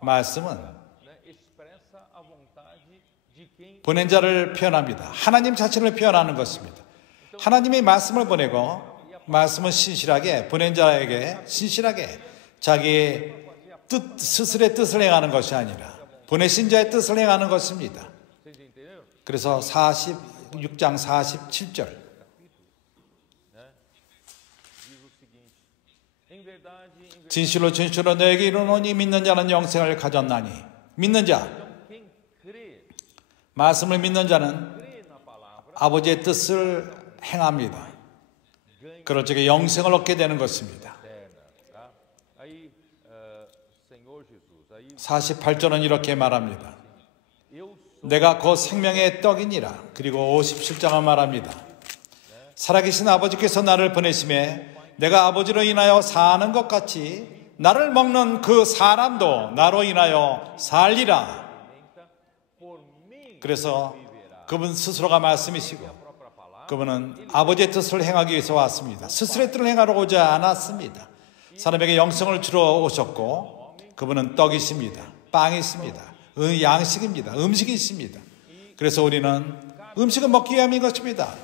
말씀은 보낸 자를 표현합니다. 하나님 자신을 표현하는 것입니다. 하나님이 말씀을 보내고, 말씀은 신실하게 보낸 자에게 신실하게 자기의 스스로의 뜻을 행하는 것이 아니라 보내신 자의 뜻을 행하는 것입니다. 그래서 6장 47절. 진실로 진실로 너에게 이르노니 믿는 자는 영생을 가졌나니. 믿는 자, 말씀을 믿는 자는 아버지의 뜻을 행합니다. 그럴 적에 영생을 얻게 되는 것입니다. 48절은 이렇게 말합니다. 내가 곧 생명의 떡이니라. 그리고 57장은 말합니다. 살아계신 아버지께서 나를 보내심에 내가 아버지로 인하여 사는 것 같이 나를 먹는 그 사람도 나로 인하여 살리라. 그래서 그분 스스로가 말씀이시고 그분은 아버지의 뜻을 행하기 위해서 왔습니다. 스스로의 뜻을 행하려고자 않았습니다. 사람에게 영생을 주러 오셨고 그분은 떡이십니다. 빵이십니다. 양식입니다. 음식이 있습니다. 그래서 우리는 음식은 먹기 위함인 것입니다.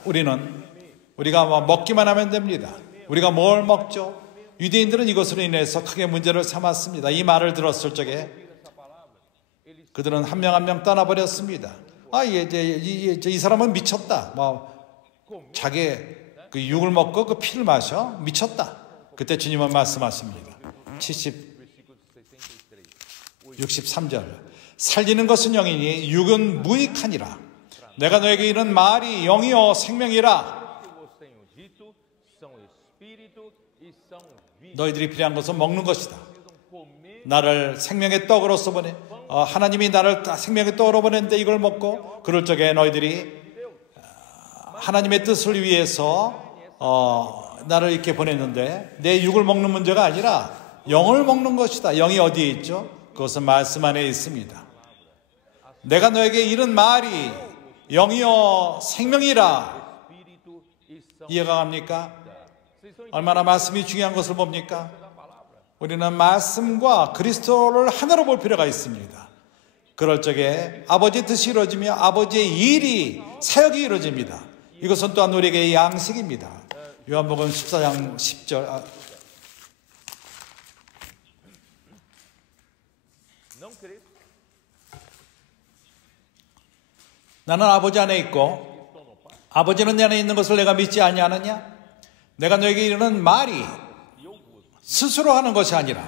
우리가 먹기만 하면 됩니다. 우리가 뭘 먹죠? 유대인들은 이것으로 인해서 크게 문제를 삼았습니다. 이 말을 들었을 적에 그들은 한 명 한 명 떠나버렸습니다. 이 사람은 미쳤다. 자기 그 육을 먹고 그 피를 마셔? 미쳤다. 그때 주님은 말씀하십니다. 63절. 살리는 것은 영이니 육은 무익하니라. 내가 너에게 이른 말이 영이요 생명이라. 너희들이 필요한 것은 먹는 것이다. 나를 생명의 떡으로서 보내. 하나님이 나를 생명의 떡으로 보냈는데 이걸 먹고 그럴 적에 너희들이 하나님의 뜻을 위해서 나를 이렇게 보냈는데 내 육을 먹는 문제가 아니라 영을 먹는 것이다. 영이 어디에 있죠? 그것은 말씀 안에 있습니다. 내가 너에게 이른 말이 영이요 생명이라. 이해가 갑니까? 얼마나 말씀이 중요한 것을 봅니까? 우리는 말씀과 그리스도를 하나로 볼 필요가 있습니다. 그럴 적에 아버지의 뜻이 이루어지며 아버지의 일이 사역이 이루어집니다. 이것은 또한 우리에게 양식입니다. 요한복음 14장 10절. 나는 아버지 안에 있고 아버지는 내 안에 있는 것을 내가 믿지 아니하느냐? 내가 너에게 이르는 말이 스스로 하는 것이 아니라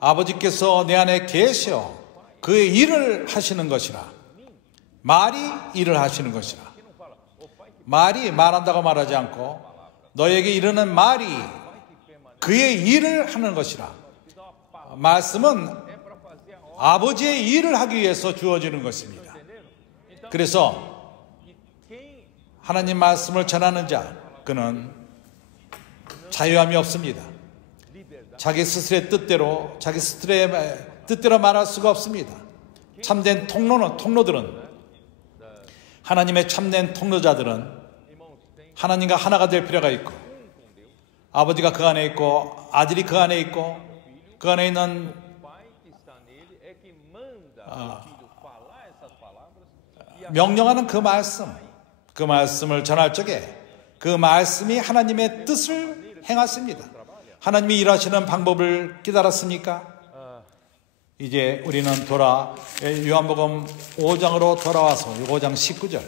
아버지께서 내 안에 계셔 그의 일을 하시는 것이라. 말이 일을 하시는 것이라. 말이 말한다고 말하지 않고 너에게 이르는 말이 그의 일을 하는 것이라. 말씀은 아버지의 일을 하기 위해서 주어지는 것입니다. 그래서 하나님 말씀을 전하는 자, 그는 자유함이 없습니다. 자기 스스로의 뜻대로, 자기 스스로의 뜻대로 말할 수가 없습니다. 참된 통로들은, 하나님의 참된 통로자들은 하나님과 하나가 될 필요가 있고, 아버지가 그 안에 있고, 아들이 그 안에 있고, 그 안에 있는 명령하는 그 말씀을 전할 적에 그 말씀이 하나님의 뜻을 행하십니다. 하나님이 일하시는 방법을 깨달았습니까? 이제 우리는 요한복음 5장으로 돌아와서 5장 19절.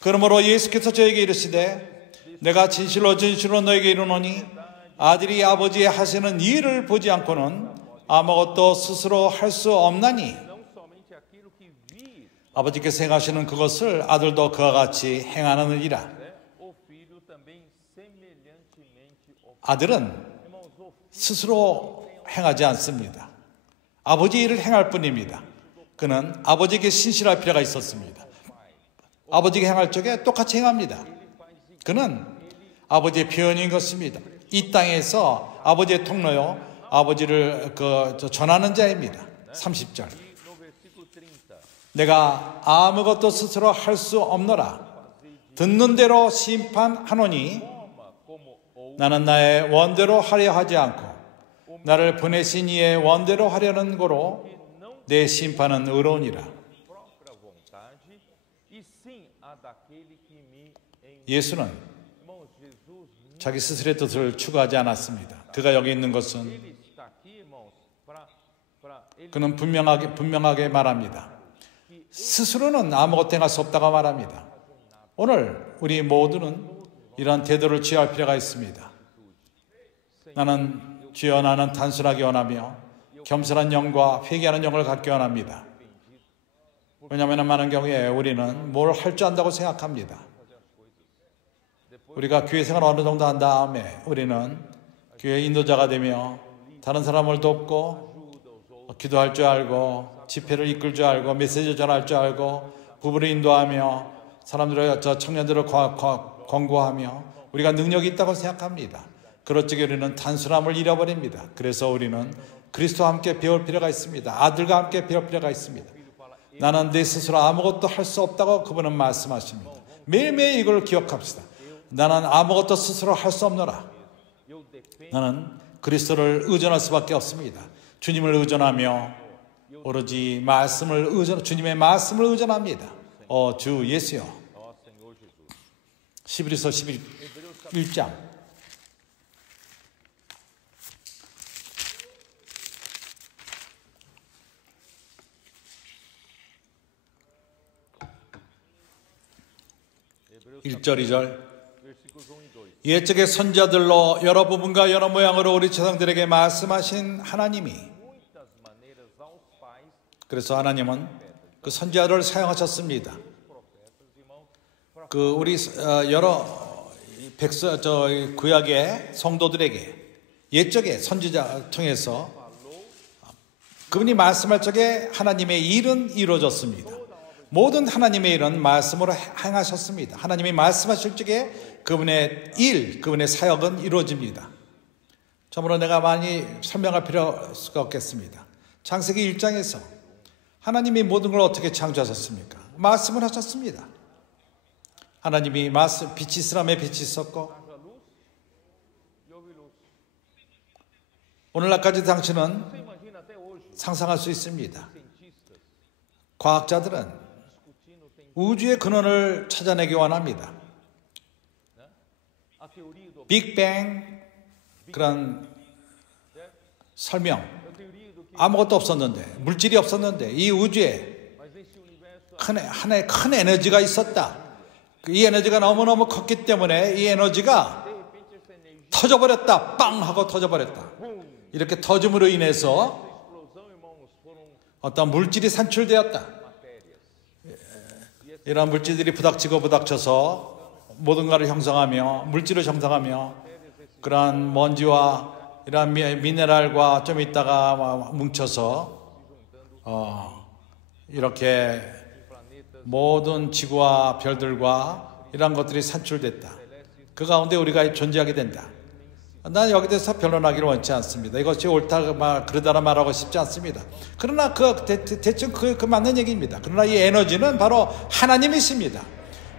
그러므로 예수께서 저에게 이르시되 내가 진실로 진실로 너에게 이르노니 아들이 아버지 하시는 일을 보지 않고는 아무것도 스스로 할 수 없나니 아버지께서 행하시는 그것을 아들도 그와 같이 행하느니라. 아들은 스스로 행하지 않습니다. 아버지 일을 행할 뿐입니다. 그는 아버지에게 신실할 필요가 있었습니다. 아버지가 행할 적에 똑같이 행합니다. 그는 아버지의 표현인 것입니다. 이 땅에서 아버지의 통로요, 아버지를 전하는 자입니다. 30절. 내가 아무것도 스스로 할 수 없노라. 듣는 대로 심판하노니 나는 나의 원대로 하려 하지 않고 나를 보내신 이의 원대로 하려는 고로 내 심판은 의로우니라. 예수는 자기 스스로의 뜻을 추구하지 않았습니다. 그가 여기 있는 것은 그는 분명하게 말합니다. 스스로는 아무것도 행할 수 없다고 말합니다. 오늘 우리 모두는 이러한 태도를 취할 필요가 있습니다. 주여 나는 단순하게 원하며 겸손한 영과 회개하는 영을 갖기 원합니다. 왜냐하면 많은 경우에 우리는 뭘 할 줄 안다고 생각합니다. 우리가 교회 생활 어느 정도 한 다음에 우리는 교회 인도자가 되며 다른 사람을 돕고 기도할 줄 알고 집회를 이끌 줄 알고 메시지 전할 줄 알고 부부를 인도하며 사람들을 청년들을 권고하며 우리가 능력이 있다고 생각합니다. 그렇지 우리는 단순함을 잃어버립니다. 그래서 우리는 그리스도와 함께 배울 필요가 있습니다. 아들과 함께 배울 필요가 있습니다. 나는 내 스스로 아무것도 할 수 없다고 그분은 말씀하십니다. 매일매일 이걸 기억합시다. 나는 아무것도 스스로 할 수 없노라. 나는 그리스도를 의존할 수밖에 없습니다. 주님을 의존하며 오로지 주님의 말씀을 의존합니다. 주 예수여. 히브리서 11장 1절 2절 옛적의 선지자들로 여러 부분과 여러 모양으로 우리 조상들에게 말씀하신 하나님이, 그래서 하나님은 그 선지자를 사용하셨습니다. 우리 여러 구약의 성도들에게 옛적의 선지자 통해서 그분이 말씀할 적에 하나님의 일은 이루어졌습니다. 모든 하나님의 일은 말씀으로 행하셨습니다. 하나님이 말씀하실 적에 그분의 그분의 사역은 이루어집니다. 참으로 내가 많이 설명할 필요가 없겠습니다. 창세기 1장에서 하나님이 모든 걸 어떻게 창조하셨습니까? 말씀을 하셨습니다. 하나님이 빛이 있으라며 빛이 있었고, 오늘날까지 당신은 상상할 수 있습니다. 과학자들은 우주의 근원을 찾아내기 원합니다. 빅뱅 그런 설명, 아무것도 없었는데, 물질이 없었는데 이 우주에 하나의 큰 에너지가 있었다. 이 에너지가 너무너무 컸기 때문에 이 에너지가 터져버렸다. 빵 하고 터져버렸다. 이렇게 터짐으로 인해서 어떤 물질이 산출되었다. 이런 물질들이 부닥쳐서 모든가를 형성하며 물질을 형성하며 그러한 먼지와 이러한 미네랄과 좀 있다가 뭉쳐서 이렇게 모든 지구와 별들과 이런 것들이 산출됐다. 그 가운데 우리가 존재하게 된다. 난 여기 대해서 변론하기를 원치 않습니다. 이것이 옳다 그러다라 말하고 싶지 않습니다. 그러나 대충 그 맞는 얘기입니다. 그러나 이 에너지는 바로 하나님이십니다.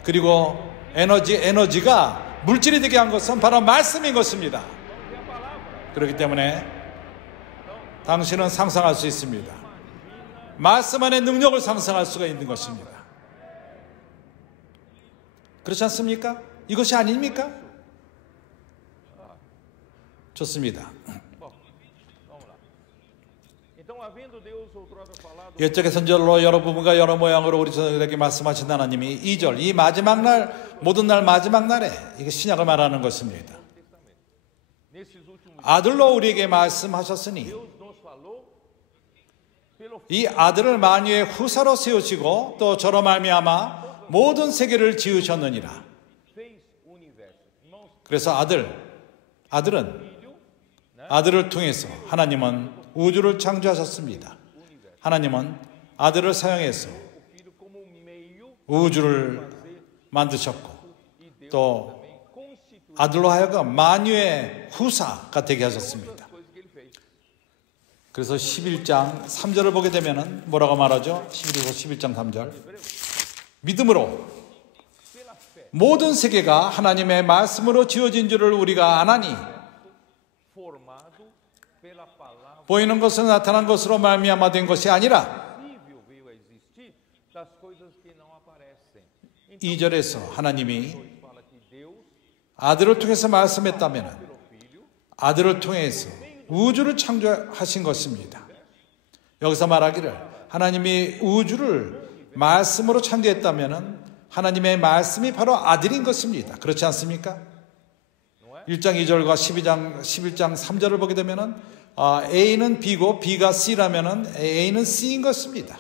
그리고 에너지가 물질이 되게 한 것은 바로 말씀인 것입니다. 그렇기 때문에 당신은 상상할 수 있습니다. 말씀 안에 능력을 상상할 수가 있는 것입니다. 그렇지 않습니까? 이것이 아닙니까? 좋습니다. 옛적의 선지자로 여러 부분과 여러 모양으로 우리 조상들에게 말씀하신 하나님이 2절, 이 마지막 날, 모든 날 마지막 날에, 이게 신약을 말하는 것입니다. 아들로 우리에게 말씀하셨으니 이 아들을 만유의 후사로 세우시고 또 저로 말미암아 모든 세계를 지으셨느니라. 그래서 아들을 통해서 하나님은 우주를 창조하셨습니다. 하나님은 아들을 사용해서 우주를 만드셨고 또 아들로 하여금 만유의 후사가 되게 하셨습니다. 그래서 11장 3절을 보게 되면 뭐라고 말하죠? 11장 3절 믿음으로 모든 세계가 하나님의 말씀으로 지어진 줄을 우리가 아나니 보이는 것은 나타난 것으로 말미암아 된 것이 아니라 2절에서 하나님이 아들을 통해서 말씀했다면 아들을 통해서 우주를 창조하신 것입니다. 여기서 말하기를 하나님이 우주를 말씀으로 창조했다면 하나님의 말씀이 바로 아들인 것입니다. 그렇지 않습니까? 1장 2절과 11장 3절을 보게 되면 A는 B고 B가 C라면 A는 C인 것입니다.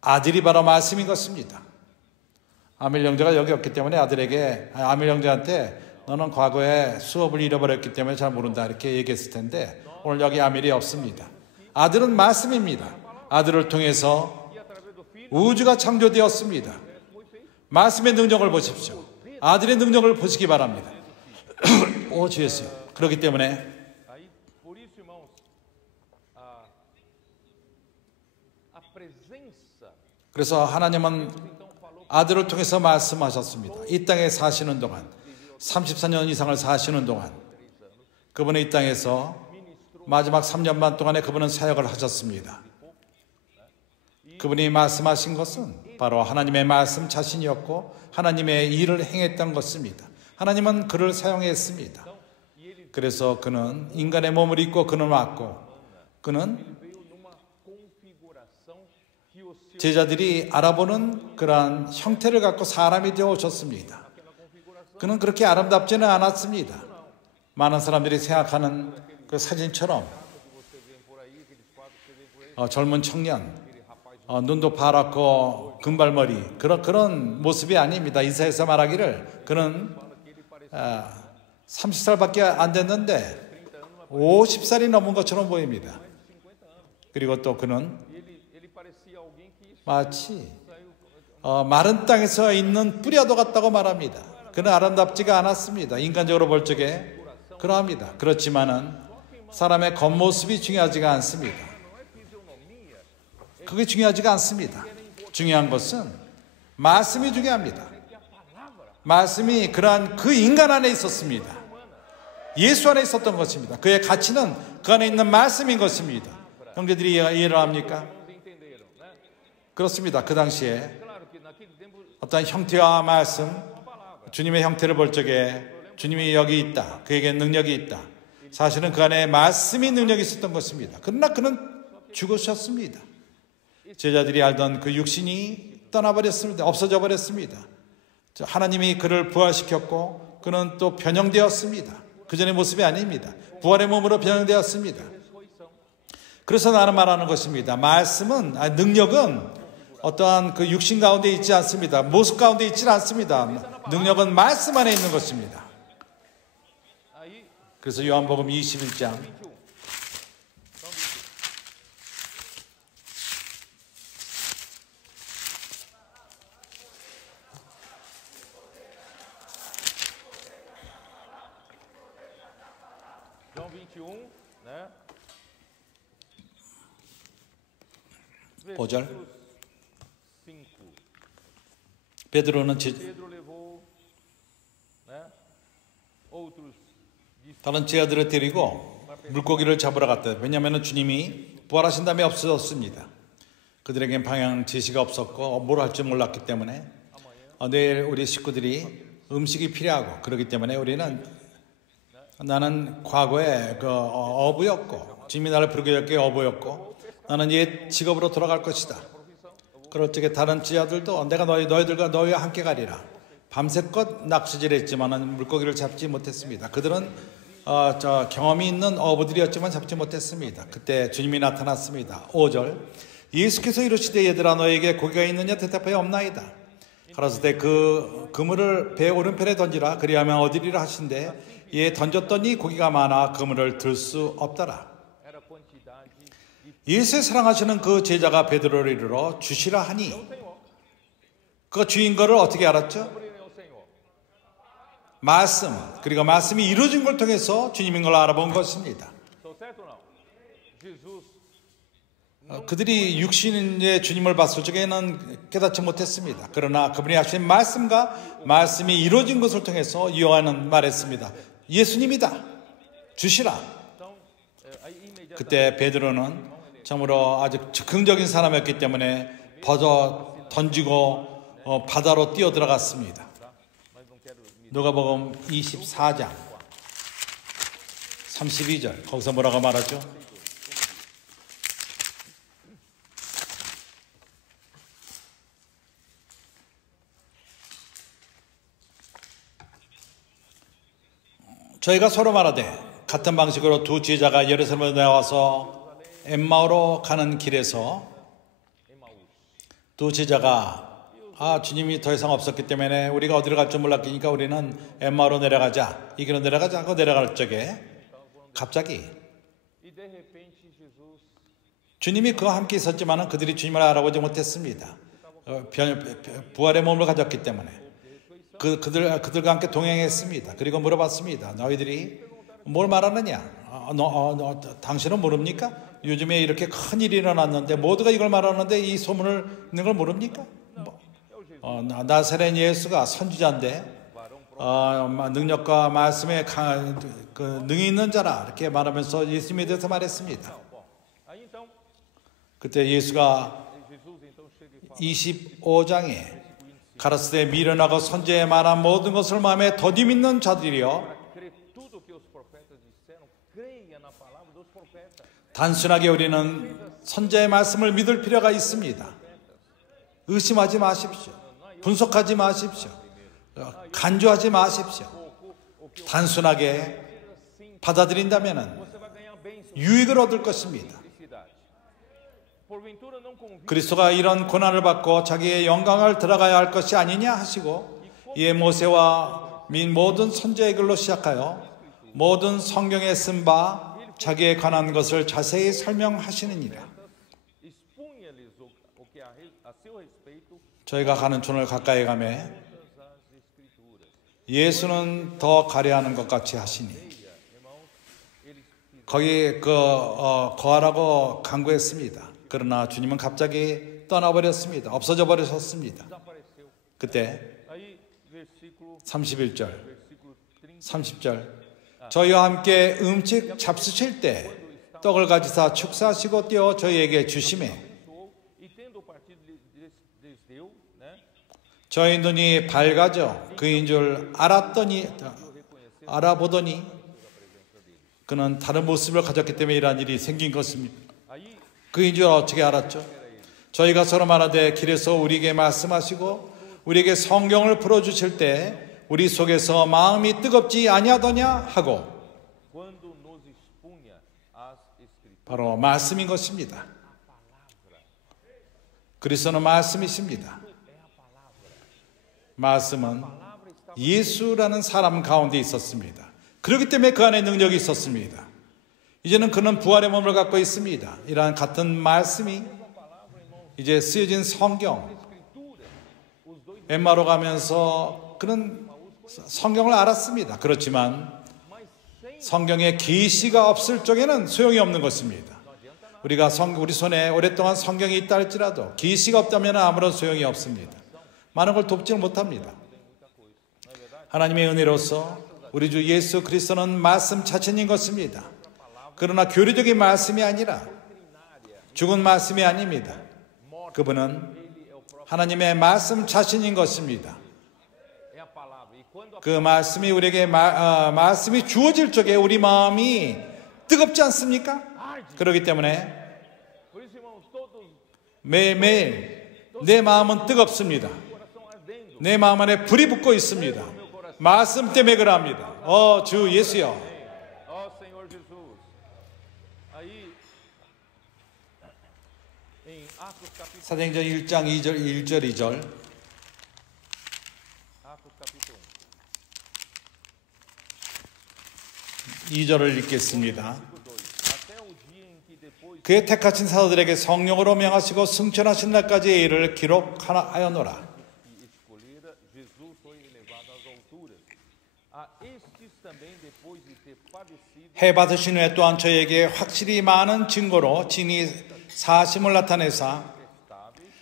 아들이 바로 말씀인 것입니다. 아밀 형제가 여기 없기 때문에 아밀 형제한테 너는 과거에 수업을 잃어버렸기 때문에 잘 모른다 이렇게 얘기했을 텐데 오늘 여기 아밀이 없습니다. 아들은 말씀입니다. 아들을 통해서 우주가 창조되었습니다. 말씀의 능력을 보십시오. 아들의 능력을 보시기 바랍니다. 오, 주 예수. 그렇기 때문에 그래서 하나님은 아들을 통해서 말씀하셨습니다. 이 땅에 사시는 동안 34년 이상을 사시는 동안 그분은 이 땅에서 마지막 3년 반 동안에 그분은 사역을 하셨습니다. 그분이 말씀하신 것은 바로 하나님의 말씀 자신이었고 하나님의 일을 행했던 것입니다. 하나님은 그를 사용했습니다. 그래서 그는 인간의 몸을 입고 그는 왔고 그는 제자들이 알아보는 그러한 형태를 갖고 사람이 되어 오셨습니다. 그는 그렇게 아름답지는 않았습니다. 많은 사람들이 생각하는 그 사진처럼 젊은 청년, 눈도 파랗고 금발머리 그런 모습이 아닙니다. 이사야서 말하기를 그는 30살밖에 안 됐는데 50살이 넘은 것처럼 보입니다. 그리고 또 그는 마치 마른 땅에서 있는 뿌려도 같다고 말합니다. 그는 아름답지가 않았습니다. 인간적으로 볼 적에 그러합니다. 그렇지만은 사람의 겉모습이 중요하지가 않습니다. 그게 중요하지가 않습니다. 중요한 것은 말씀이 중요합니다. 말씀이 그러한 그 인간 안에 있었습니다. 예수 안에 있었던 것입니다. 그의 가치는 그 안에 있는 말씀인 것입니다. 형제들이 이해를 합니까? 그렇습니다. 그 당시에 어떤 형태와 말씀, 주님의 형태를 볼 적에 주님이 여기 있다. 그에게 능력이 있다. 사실은 그 안에 말씀이 능력이 있었던 것입니다. 그러나 그는 죽으셨습니다. 제자들이 알던 그 육신이 떠나버렸습니다. 없어져 버렸습니다. 하나님이 그를 부활시켰고 그는 또 변형되었습니다. 그 전의 모습이 아닙니다. 부활의 몸으로 변형되었습니다. 그래서 나는 말하는 것입니다. 말씀은, 능력은 어떠한 그 육신 가운데 있지 않습니다. 모습 가운데 있지 않습니다. 능력은 말씀 안에 있는 것입니다. 그래서 요한복음 21장 João 21, né? 5절 5. 베드로는 Pedro levou, né? Outros 다른 제자들을 데리고 물고기를 잡으러 갔다. 왜냐하면 주님이 부활하신 다음에 없어졌습니다. 그들에겐 방향 제시가 없었고 뭘 할지 몰랐기 때문에 내일 우리 식구들이 음식이 필요하고 그렇기 때문에 나는 과거에 그 어부였고 주님이 나를 부르게 될 어부였고 나는 옛 직업으로 돌아갈 것이다. 그럴 적에 다른 제자들도 내가 너희들과 너희와 함께 가리라. 밤새껏 낚시질했지만 물고기를 잡지 못했습니다. 그들은 경험이 있는 어부들이었지만 잡지 못했습니다. 그때 주님이 나타났습니다. 5절 예수께서 이르시되 얘들아 너에게 고기가 있느냐 대답하여 없나이다. 가라사대 때 그 그물을 배 오른편에 던지라. 그리하면 얻으리라 하신대 예 던졌더니 고기가 많아 그물을 들 수 없더라. 예수의 사랑하시는 그 제자가 베드로를 이르러 주시라 하니 그 주인 거를 어떻게 알았죠? 말씀, 그리고 말씀이 이루어진 걸 통해서 주님인 걸 알아본 것입니다. 그들이 육신의 주님을 봤을 적에는 깨닫지 못했습니다. 그러나 그분이 하신 말씀과 말씀이 이루어진 것을 통해서 요한은 말했습니다. 예수님이다. 주시라. 그때 베드로는 참으로 아주 즉흥적인 사람이었기 때문에 벗어 던지고 바다로 뛰어들어갔습니다. 누가복음 24장 32절 거기서 뭐라고 말하죠? 저희가 서로 말하되 같은 방식으로 두 제자가 예루살렘에 나와서 엠마오로 가는 길에서 두 제자가 주님이 더 이상 없었기 때문에 우리가 어디로 갈 줄 몰랐으니까 우리는 엠마오로 내려가자, 이 길로 내려가자 하고 내려갈 적에 갑자기 주님이 그와 함께 있었지만 그들이 주님을 알아보지 못했습니다. 부활의 몸을 가졌기 때문에 그들과 함께 동행했습니다. 그리고 물어봤습니다. 너희들이 뭘 말하느냐? 당신은 모릅니까? 요즘에 이렇게 큰 일이 일어났는데 모두가 이걸 말하는데 이 소문을 있는 걸 모릅니까? 나사렛 예수가 선지자인데 능력과 말씀에 능이 있는 자라 이렇게 말하면서 예수님에 대해서 말했습니다. 그때 예수가 25장에 가라사대 미련하고 선지자의 말한 모든 것을 마음에 더디 믿는 자들이여 단순하게 우리는 선지자의 말씀을 믿을 필요가 있습니다. 의심하지 마십시오. 분석하지 마십시오. 간주하지 마십시오. 단순하게 받아들인다면 유익을 얻을 것입니다. 그리스도가 이런 고난을 받고 자기의 영광을 들어가야 할 것이 아니냐 하시고 이에 모세와 모든 선지자의 글로 시작하여 모든 성경에 쓴 바 자기에 관한 것을 자세히 설명하시느니라. 저희가 가는 촌을 가까이 가매 예수는 더 가려하는 것 같이 하시니 거기 거하라고 강구했습니다. 그러나 주님은 갑자기 떠나버렸습니다. 없어져 버리셨습니다. 그때 31절 30절 저희와 함께 음식 잡수실 때 떡을 가지사 축사하시고 떼어 저희에게 주시매 저희 눈이 밝아져 그인 줄 알아보더니 그는 다른 모습을 가졌기 때문에 이러한 일이 생긴 것입니다. 그인 줄 어떻게 알았죠? 저희가 서로 말하되 길에서 우리에게 말씀하시고 우리에게 성경을 풀어주실 때 우리 속에서 마음이 뜨겁지 아니하더냐 하고 바로 말씀인 것입니다. 그리스도는 말씀이십니다. 말씀은 예수라는 사람 가운데 있었습니다. 그렇기 때문에 그 안에 능력이 있었습니다. 이제는 그는 부활의 몸을 갖고 있습니다. 이러한 같은 말씀이 이제 쓰여진 성경 엠마로 가면서 그는 성경을 알았습니다. 그렇지만 성경에 계시가 없을 적에는 소용이 없는 것입니다. 우리가 우리 손에 오랫동안 성경이 있다 할지라도 계시가 없다면 아무런 소용이 없습니다. 많은 걸 돕지는 못합니다. 하나님의 은혜로서 우리 주 예수 그리스도는 말씀 자체인 것입니다. 그러나 교리적인 말씀이 아니라 죽은 말씀이 아닙니다. 그분은 하나님의 말씀 자신인 것입니다. 그 말씀이 우리에게 말씀이 주어질 적에 우리 마음이 뜨겁지 않습니까? 그렇기 때문에 매일매일 내 마음은 뜨겁습니다. 내 마음 안에 불이 붙고 있습니다. 말씀 때문에 그럽니다. 주 예수여. 사도행전 1장 1절 2절 2절을 읽겠습니다. 그의 택하신 사도들에게 성령으로 명하시고 승천하신 날까지의 일을 기록하여노라. 해 받으신 후에 또한 저에게 확실히 많은 증거로 진히 사심을 나타내사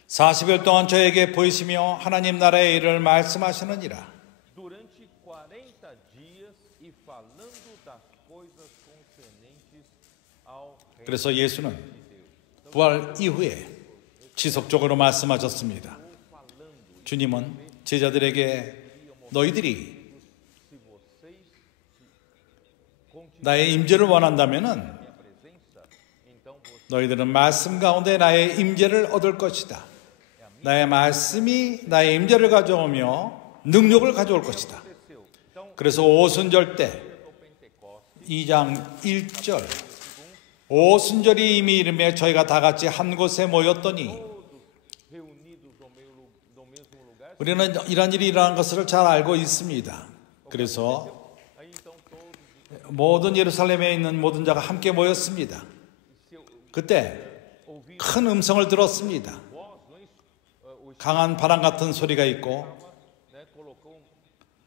40일 동안 저에게 보이시며 하나님 나라의 일을 말씀하시느니라. 그래서 예수는 부활 이후에 지속적으로 말씀하셨습니다. 주님은 제자들에게 너희들이 나의 임재를 원한다면은 너희들은 말씀 가운데 나의 임재를 얻을 것이다. 나의 말씀이 나의 임재를 가져오며 능력을 가져올 것이다. 그래서 오순절 때 2장 1절 오순절이 이미 이르매 저희가 다 같이 한 곳에 모였더니 reunidos no mesmo lugar. 우리는 이런 일이 일어난 것을 잘 알고 있습니다. 그래서 Aí então todos, 모든 예루살렘에 있는 모든 자가 함께 모였습니다. se eu 그때 ouvir 큰 음성을 들었습니다. voz, não é isso? O 강한 바람 같은 소리가 있고 né, colocou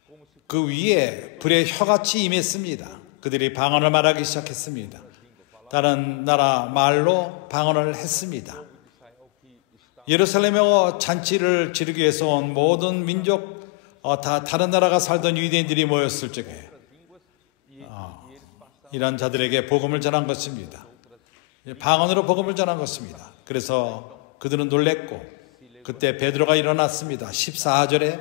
como se 그 위에 불의 혀같이 임했습니다. 그들이 방언을 말하기 시작했습니다. 다른 나라 말로 방언을 했습니다. Israel que está 예루살렘에 잔치를 지르기 위해서 온 모든 민족, 다 다른 나라가 살던 유대인들이 모였을 적에 이런 자들에게 복음을 전한 것입니다. 방언으로 복음을 전한 것입니다. 그래서 그들은 놀랬고 그때 베드로가 일어났습니다. 14절에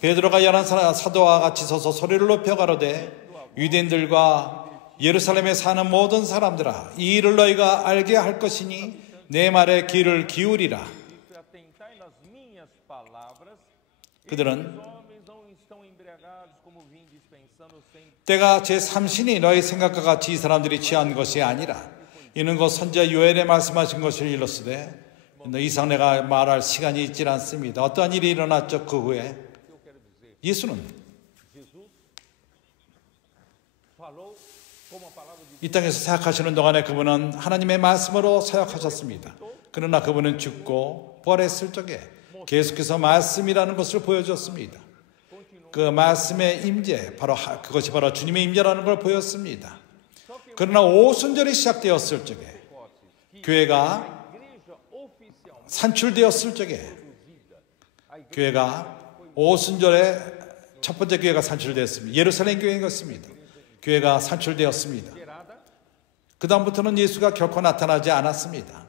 베드로가 열한 사도와 같이 서서 소리를 높여 가로되 유대인들과 예루살렘에 사는 모든 사람들아 이 일을 너희가 알게 할 것이니 내 말에 귀를 기울이라. disse: atentai nas minhas palavras. 그들은 Os homens não estão embriagados como vinho dispensando sem 때가 제3신이 너희 생각과 같이 이 사람들이 취한 것이 아니라 이는 곧 선지자 요엘에 말씀하신 것을 일렀으되 이상 내가 말할 시간이 있질 않습니다. 어떠한 일이 일어났죠? 그 후에 예수는 Jesus falou como a palavra de 이 땅에서 사역하시는 동안에 그분은 하나님의 말씀으로 사역하셨습니다. 그러나 그분은 죽고 부활했을 적에 계속해서 말씀이라는 것을 보여줬습니다. 그 말씀의 임재, 그것이 바로 주님의 임재라는 걸 보였습니다. 그러나 오순절이 시작되었을 적에 교회가 igreja oficial 산출되었을 적에 교회가 오순절에 첫 번째 교회가 산출되었습니다. 예루살렘 교회인 것입니다. 교회가 산출되었습니다. gerada 그 다음부터는 예수가 결코 나타나지 않았습니다.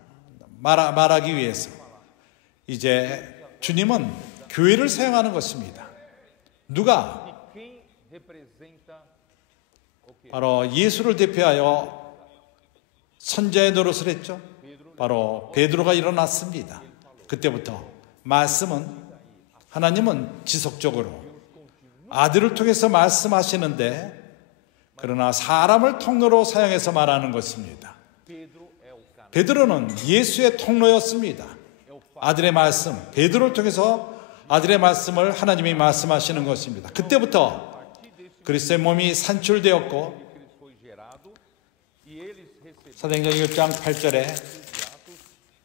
말하기 위해서 이제 주님은 교회를 사용하는 것입니다. 누가? e quem representa o que? 바로 예수를 대표하여 선자의 노릇을 했죠. 바로 베드로가 일어났습니다. 그때부터 말씀은 하나님은 지속적으로 아들을 통해서 말씀하시는데 그러나 사람을 통로로 사용해서 말하는 것입니다. Pedro é o canal. 베드로는 예수의 통로였습니다. 아들의 말씀, 베드로를 통해서 아들의 말씀을 하나님이 말씀하시는 것입니다. 그때부터 그리스도의 몸이 산출되었고 Cristo foi gerado e eles receberam 사도행전 1장 8절에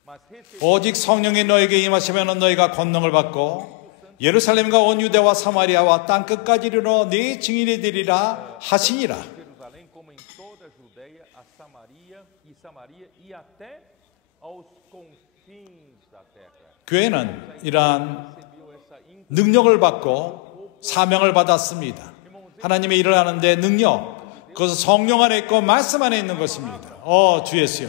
mas receberam 오직 성령이 너에게 임하시면 너희가 권능을 받고 예루살렘과 온 유대와 사마리아와 땅 끝까지 이르러 네 증인이 되리라 하시니라. Jerusalém como em toda a Judeia, a Samaria e até aos confins da terra. 교회는 이러한 Recebeu essa 능력을 받고 사명을 받았습니다. 하나님의 일을 하는데 능력, 그것은 성령 안에 있고 말씀 안에 있는 것입니다. 주 예수요.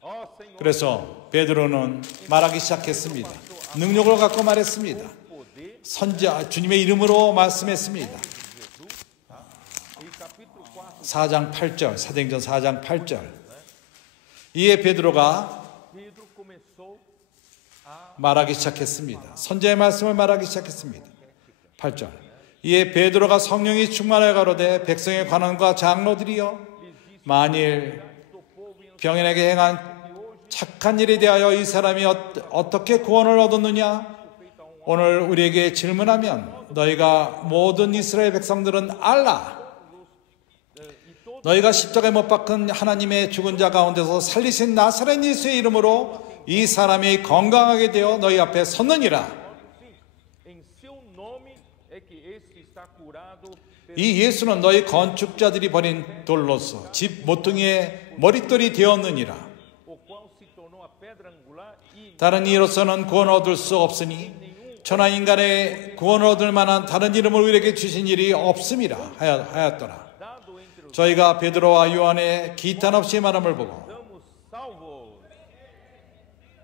ó Senhor, 그래서 베드로는 말하기 시작했습니다. 능력을 갖고 말했습니다. poder, 선자 주님의 이름으로 말씀했습니다. e capítulo 4, 4장 8절, 사도행전 4장 8절. 이에 베드로가 Pedro começou a 말하기 시작했습니다. 선자의 말씀을 말하기 시작했습니다. 8절. 이에 베드로가 성령이 충만하여 가로되 백성의 관원과 장로들이여 만일 병인에게 행한 착한 일에 대하여 이 사람이 어떻게 구원을 얻었느냐? 오늘 우리에게 질문하면 너희가 모든 이스라엘 백성들은 알라. 너희가 십자가에 못 박힌 하나님의 죽은 자 가운데서 살리신 나사렛 예수의 이름으로 이 사람이 건강하게 되어 너희 앞에 섰느니라. em seu nome é que este está curado. 이 예수는 너희 건축자들이 버린 돌로서 집 모퉁이의 머릿돌이 되었느니라. O qual se tornou a pedra angular e 다른 이로서는 구원 얻을 수 없으니 천하 인간의 구원 얻을 만한 다른 이름을 우리에게 주신 일이 없음이라 하였더라. dado entre os 저희가 베드로와 요한의 기탄 없이 말함을 보고 damos salvos.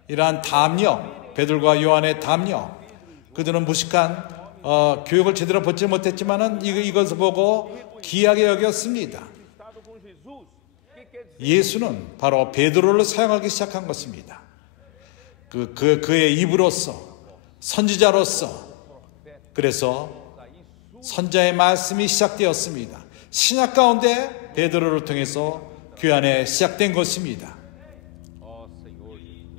이러한 담력, 베드로와 요한의 담력, 그들은 무식한 교육을 제대로 받지 못했지만은 이것을 보고 귀하게 여겼습니다. Estado com Jesus. O que quer dizer? 예수는 바로 베드로를 사용하기 시작한 것입니다. 그의 입으로서 선지자로서 그래서 선자의 말씀이 시작되었습니다. 신약 가운데 베드로를 통해서 교회 안에 시작된 것입니다. Ó Senhor Jesus.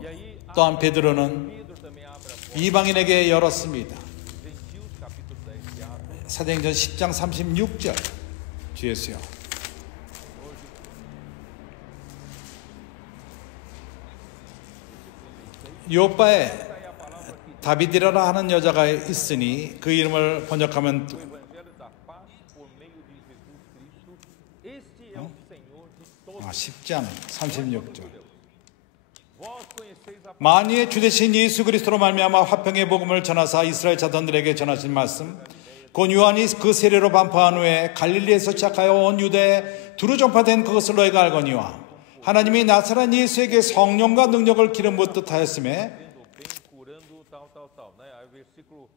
E aí, 또한 베드로는 Pedro também abre a porta. 이방인에게 열었습니다. Gentios, capítulo 10, que abre. 사도행전 10장 36절 주예수요. 요바에 다비디라라 하는 여자가 있으니 그 이름을 번역하면 O Evangelho da Paz por meio de Jesus Cristo. Este é o Senhor de todos. 10장 36절. Vós conheceis a 만유의 주 되신 예수 그리스도로 말미암아 화평의 복음을 전하사 이스라엘 자손들에게 전하신 말씀 곧 요한이 그 세례로 반포한 후에 갈릴리에서 시작하여 온 유대에 두루 전파된 그것을 너희가 알거니와 하나님이 나사렛 예수에게 성령과 능력을 기름 붓듯 하였음에 curando tal, né? Aí o versículo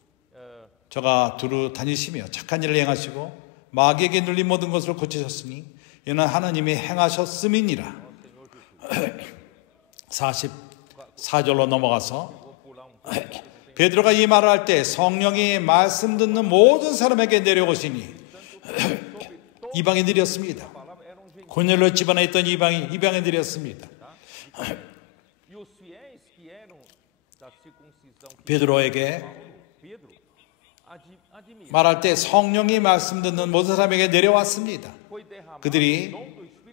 저가 두루 다니시며 착한 일을 행하시고 마귀에게 눌린 모든 것을 고치셨으니 이는 하나님이 행하셨음이니라. 44절로 넘어가서 베드로가 이 말을 할 때 성령이 말씀 듣는 모든 사람에게 내려오시니 이방인들이었습니다. 고넬로 집안에 있던 이방인들이었습니다. e os fiéis que eram da circuncisão 베드로에게 Pedro admira. 말할 때 성령이 말씀 듣는 모든 사람에게 내려왔습니다. Foi derramado 그들이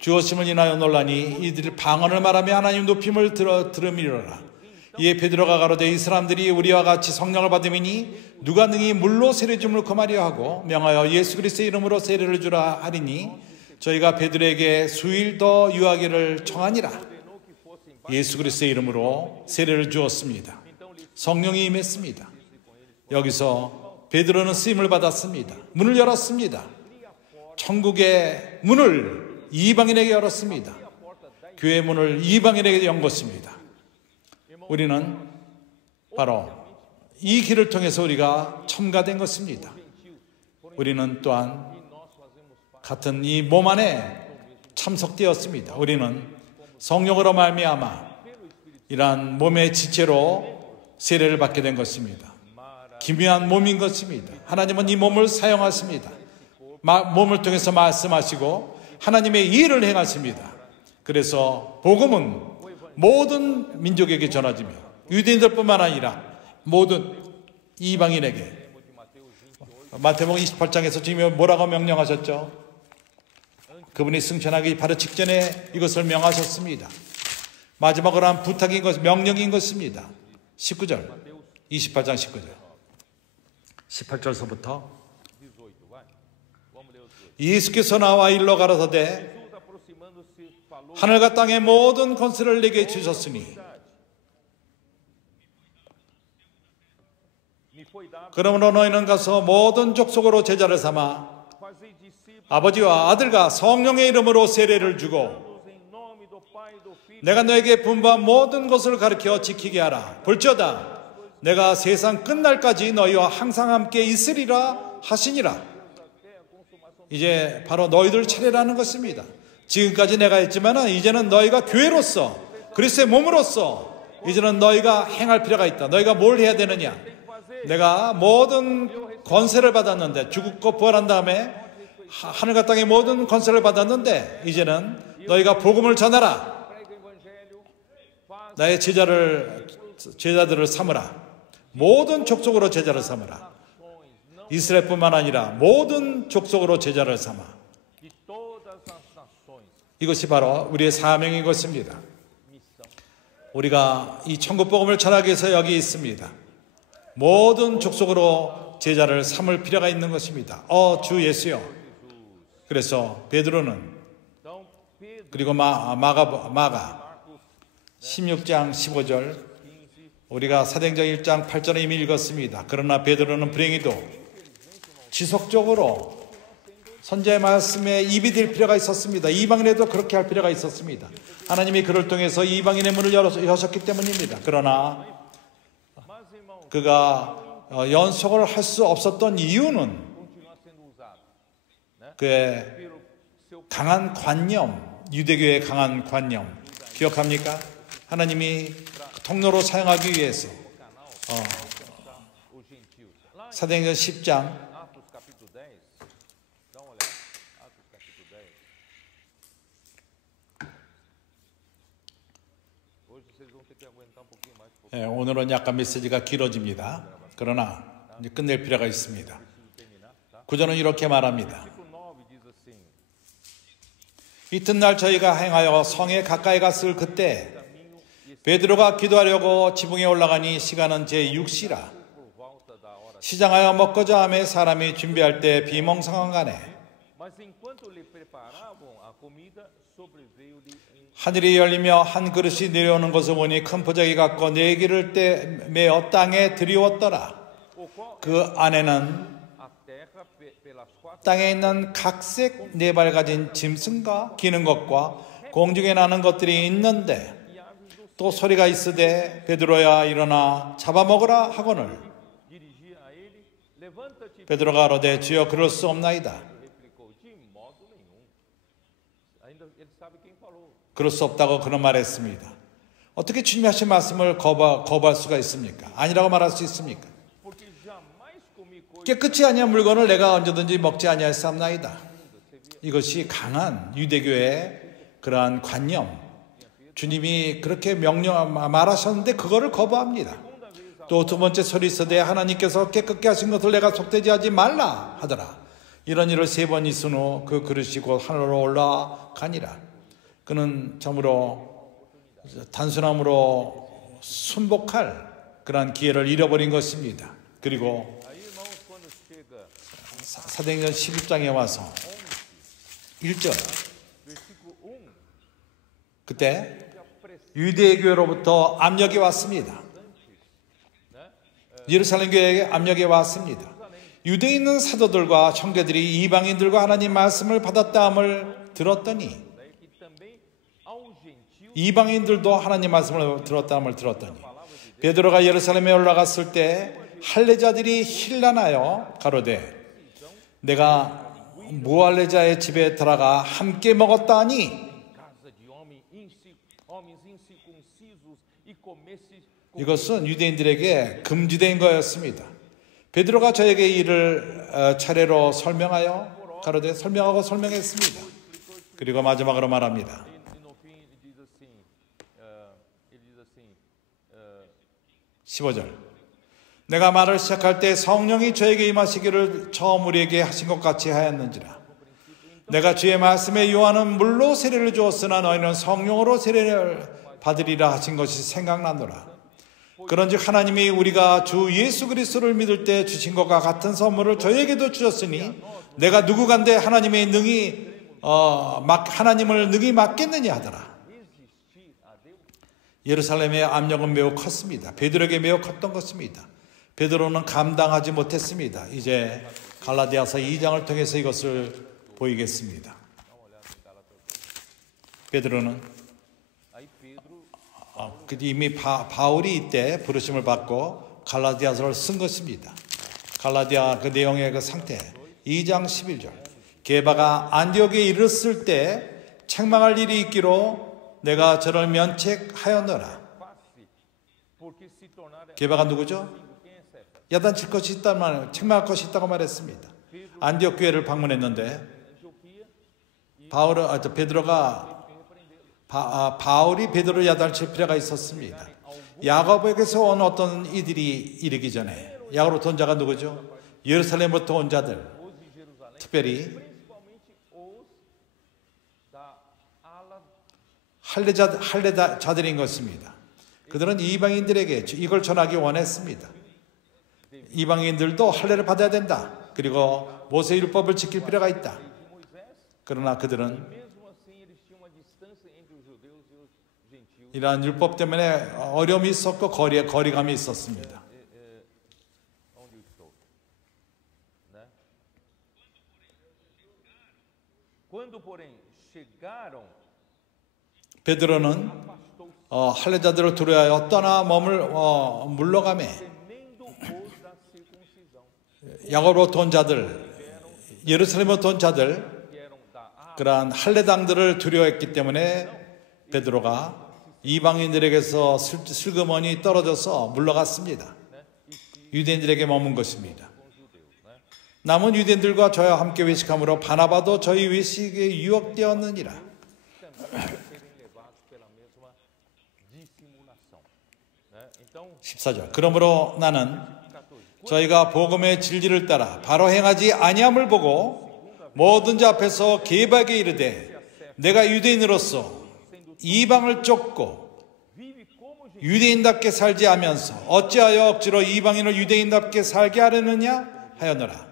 주어심을 인하여 놀라니 이들이 방언을 말하며 하나님 높임을 들음이로라. 이에 베드로가 가로되 이 사람들이 우리와 같이 성령을 받음이니 누가 능히 물로 세례 줌을 금하려 하고 명하여 예수 그리스도의 이름으로 세례를 주라 하리니 저희가 베드로에게 수일 더 유하기를 청하니라. 예수 그리스도의 이름으로 세례를 주었습니다. 성령이 임했습니다. 여기서 베드로는 쓰임을 받았습니다. 문을 열었습니다. 천국의 문을 이방인에게 열었습니다. 교회의 문을 이방인에게 연 것입니다. 우리는 바로 이 길을 통해서 우리가 첨가된 것입니다. 우리는 또한 같은 이 몸 안에 참석되었습니다. 우리는 성령으로 말미암아 이러한 몸의 지체로 세례를 받게 된 것입니다. 기묘한 몸인 것입니다. 하나님은 이 몸을 사용하십니다. 몸을 통해서 말씀하시고 하나님의 일을 행하십니다. 그래서 복음은 모든 민족에게 전하지며 유대인들뿐만 아니라 모든 이방인에게 마태복음 28장에서 주님이 뭐라고 명령하셨죠? 그분이 승천하기 바로 직전에 이것을 명하셨습니다. 마지막으로 한 부탁인 것, 명령인 것입니다. 19절, 28장 19절. 18절서부터 예수께서 나와 일러 가라사대 하늘과 땅의 모든 권세를 내게 주셨으니 그러므로 너희는 가서 모든 족속으로 제자를 삼아 아버지와 아들과 성령의 이름으로 세례를 주고 내가 너에게 분부한 모든 것을 가르쳐 지키게 하라. 볼지어다 내가 세상 끝날까지 너희와 항상 함께 있으리라 하시니라. 이제 바로 너희들 차례라는 것입니다. 지금까지 내가 했지만 이제는 너희가 교회로서 그리스도의 몸으로서 이제는 너희가 행할 필요가 있다. 너희가 뭘 해야 되느냐? 내가 모든 권세를 받았는데 죽고 부활한 다음에 하늘과 땅의 모든 권세를 받았는데 이제는 너희가 복음을 전하라. 나의 제자들을 삼으라. 모든 족속으로 제자를 삼으라. 이스라엘뿐만 아니라 모든 족속으로 제자를 삼아. 이것이 바로 우리의 사명인 것입니다. 우리가 이 천국 복음을 전하기 위해서 여기 있습니다. 모든 족속으로 제자를 삼을 필요가 있는 것입니다. 주 예수여. 그래서 베드로는 그리고 마가 16장 15절 우리가 사도행전 1장 8절에 이미 읽었습니다. 그러나 베드로는 불행히도 지속적으로 선지자의 말씀에 입이 될 필요가 있었습니다. 이방인에도 그렇게 할 필요가 있었습니다. 하나님이 그를 통해서 이방인의 문을 여셨기 때문입니다. 그러나 그가 연속을 할 수 없었던 이유는 그의 강한 관념, 유대교의 강한 관념 기억합니까? 하나님이 통로로 사용하기 위해서 사도행전 10장 오늘은 약간 메시지가 길어집니다. 그러나 이제 끝낼 필요가 있습니다. 구절은 이렇게 말합니다. 이튿날 저희가 행하여 성에 가까이 갔을 그때 베드로가 기도하려고 지붕에 올라가니 시간은 제6시라. 시장하여 먹고자 하며 사람이 준비할 때 비몽사몽하네. 하늘이 열리며 한 그릇이 내려오는 것을 보니 큰 보자기 같고 네 개를 떼매어 땅에 들이웠더라. 그 안에는 땅에 있는 각색 네 발 가진 짐승과 기는 것과 공중에 나는 것들이 있는데 또 소리가 있으되 베드로야 일어나 잡아먹으라 하거늘 베드로가 가로되 주여 그럴 수 없나이다. 그럴 수 없다고 그런 말했습니다. 어떻게 주님이 하신 말씀을 거부할 수가 있습니까? 아니라고 말할 수 있습니까? 깨끗이 아니한 물건을 내가 언제든지 먹지 아니하였사옵나이다. 이것이 강한 유대교의 그러한 관념. 주님이 그렇게 말하셨는데 그거를 거부합니다. 또 두 번째 소리 있으되 하나님께서 깨끗게 하신 것을 내가 속되지 하지 말라 하더라. 이런 일을 3번 있은 후 그 그릇이 곧 하늘로 올라가니라. 그는 참으로 단순함으로 순복할 그러한 기회를 잃어버린 것입니다. 그리고 사도행전 11장에 와서 1절 그때 유대교로부터 압력이 왔습니다. 예루살렘 교회에게 압력이 왔습니다. 유대에 있는 사도들과 형제들이 이방인들과 하나님 말씀을 받았다함을 들었더니 이방인들도 하나님 말씀을 들었다함을 들었더니 베드로가 예루살렘에 올라갔을 때 할례자들이 힐난하여 가로되 내가 무할례자의 집에 들어가 함께 먹었다 하니 이것은 유대인들에게 금지된 거였습니다. 베드로가 저에게 이를 차례로 설명하여 가로되 설명하고 설명했습니다. 그리고 마지막으로 말합니다. 15절 내가 말을 시작할 때 성령이 저에게 임하시기를 처음 우리에게 하신 것 같이 하였는지라. 내가 주의 말씀에 요한은 물로 세례를 주었으나 너희는 성령으로 세례를 받으리라 하신 것이 생각나노라. 그런즉 하나님이 우리가 주 예수 그리스도를 믿을 때 주신 것과 같은 선물을 저에게도 주셨으니 내가 누구간데 하나님의 하나님을 능히 맡겠느냐 하더라. 예루살렘의 압력은 매우 컸습니다. 베드로에게 매우 컸던 것입니다. 베드로는 감당하지 못했습니다. 이제 갈라디아서 2장을 통해서 이것을 보이겠습니다. 베드로는 이미 바울이 이때 부르심을 받고 갈라디아서를 쓴 것입니다. 갈라디아 그 내용의 그 상태 2장 11절 게바가 안디옥에 이르렀을 때 책망할 일이 있기로 내가 저를 면책하였노라. 게바가 누구죠? 야단칠 것이 있다만 책망할 것이 있다고 말했습니다. 안디옥 교회를 방문했는데 바울이 베드로를 야단칠 필요가 있었습니다. 야고보에게서 온 어떤 이들이 이르기 전에 야고보로부터 온 자가 누구죠? 예루살렘부터 온 자들, 특별히 할례자들인 것입니다. 그들은 이방인들에게 이걸 전하기 원했습니다. 이방인들도 할례를 받아야 된다. 그리고 모세 율법을 지킬 필요가 있다. 그러나 그들은 이러한 율법 때문에 어려움이 있었고 거리감이 있었습니다. 베드로는 할례자들을 두려워하여 떠나 물러가매 야고보로부터 온 자들, 예루살렘부터 온 자들, 그러한 할례당들을 두려워했기 때문에 베드로가 이방인들에게서 슬그머니 떨어져서 물러갔습니다. 유대인들에게 머문 것입니다. 남은 유대인들과 저와 함께 외식함으로 바나바도 저희 외식에 유혹되었느니라. 14절. 그러므로 나는 저희가 복음의 진리를 따라 바로 행하지 아니함을 보고 모든 자 앞에서 개박에 이르되 내가 유대인으로서 이방을 쫓고 유대인답게 살지 하면서 어찌하여 억지로 이방인을 유대인답게 살게 하려느냐 하였노라.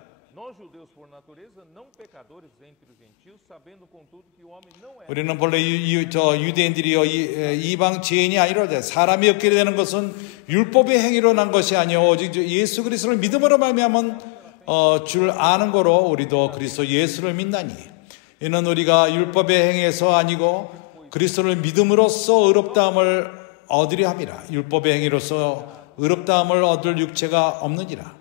우리는 본래 유대인들이요 이방 죄인이 아니로되 사람이 얻게 되는 것은 율법의 행위로 난 것이 아니요 오직 예수 그리스도를 믿음으로 말미암은 줄 아는 거로 우리도 그리스도 예수를 믿나니 이는 우리가 율법의 행위에서 아니고 그리스도를 믿음으로써 의롭다함을 얻으려 함이라. 율법의 행위로서 의롭다함을 얻을 육체가 없느니라.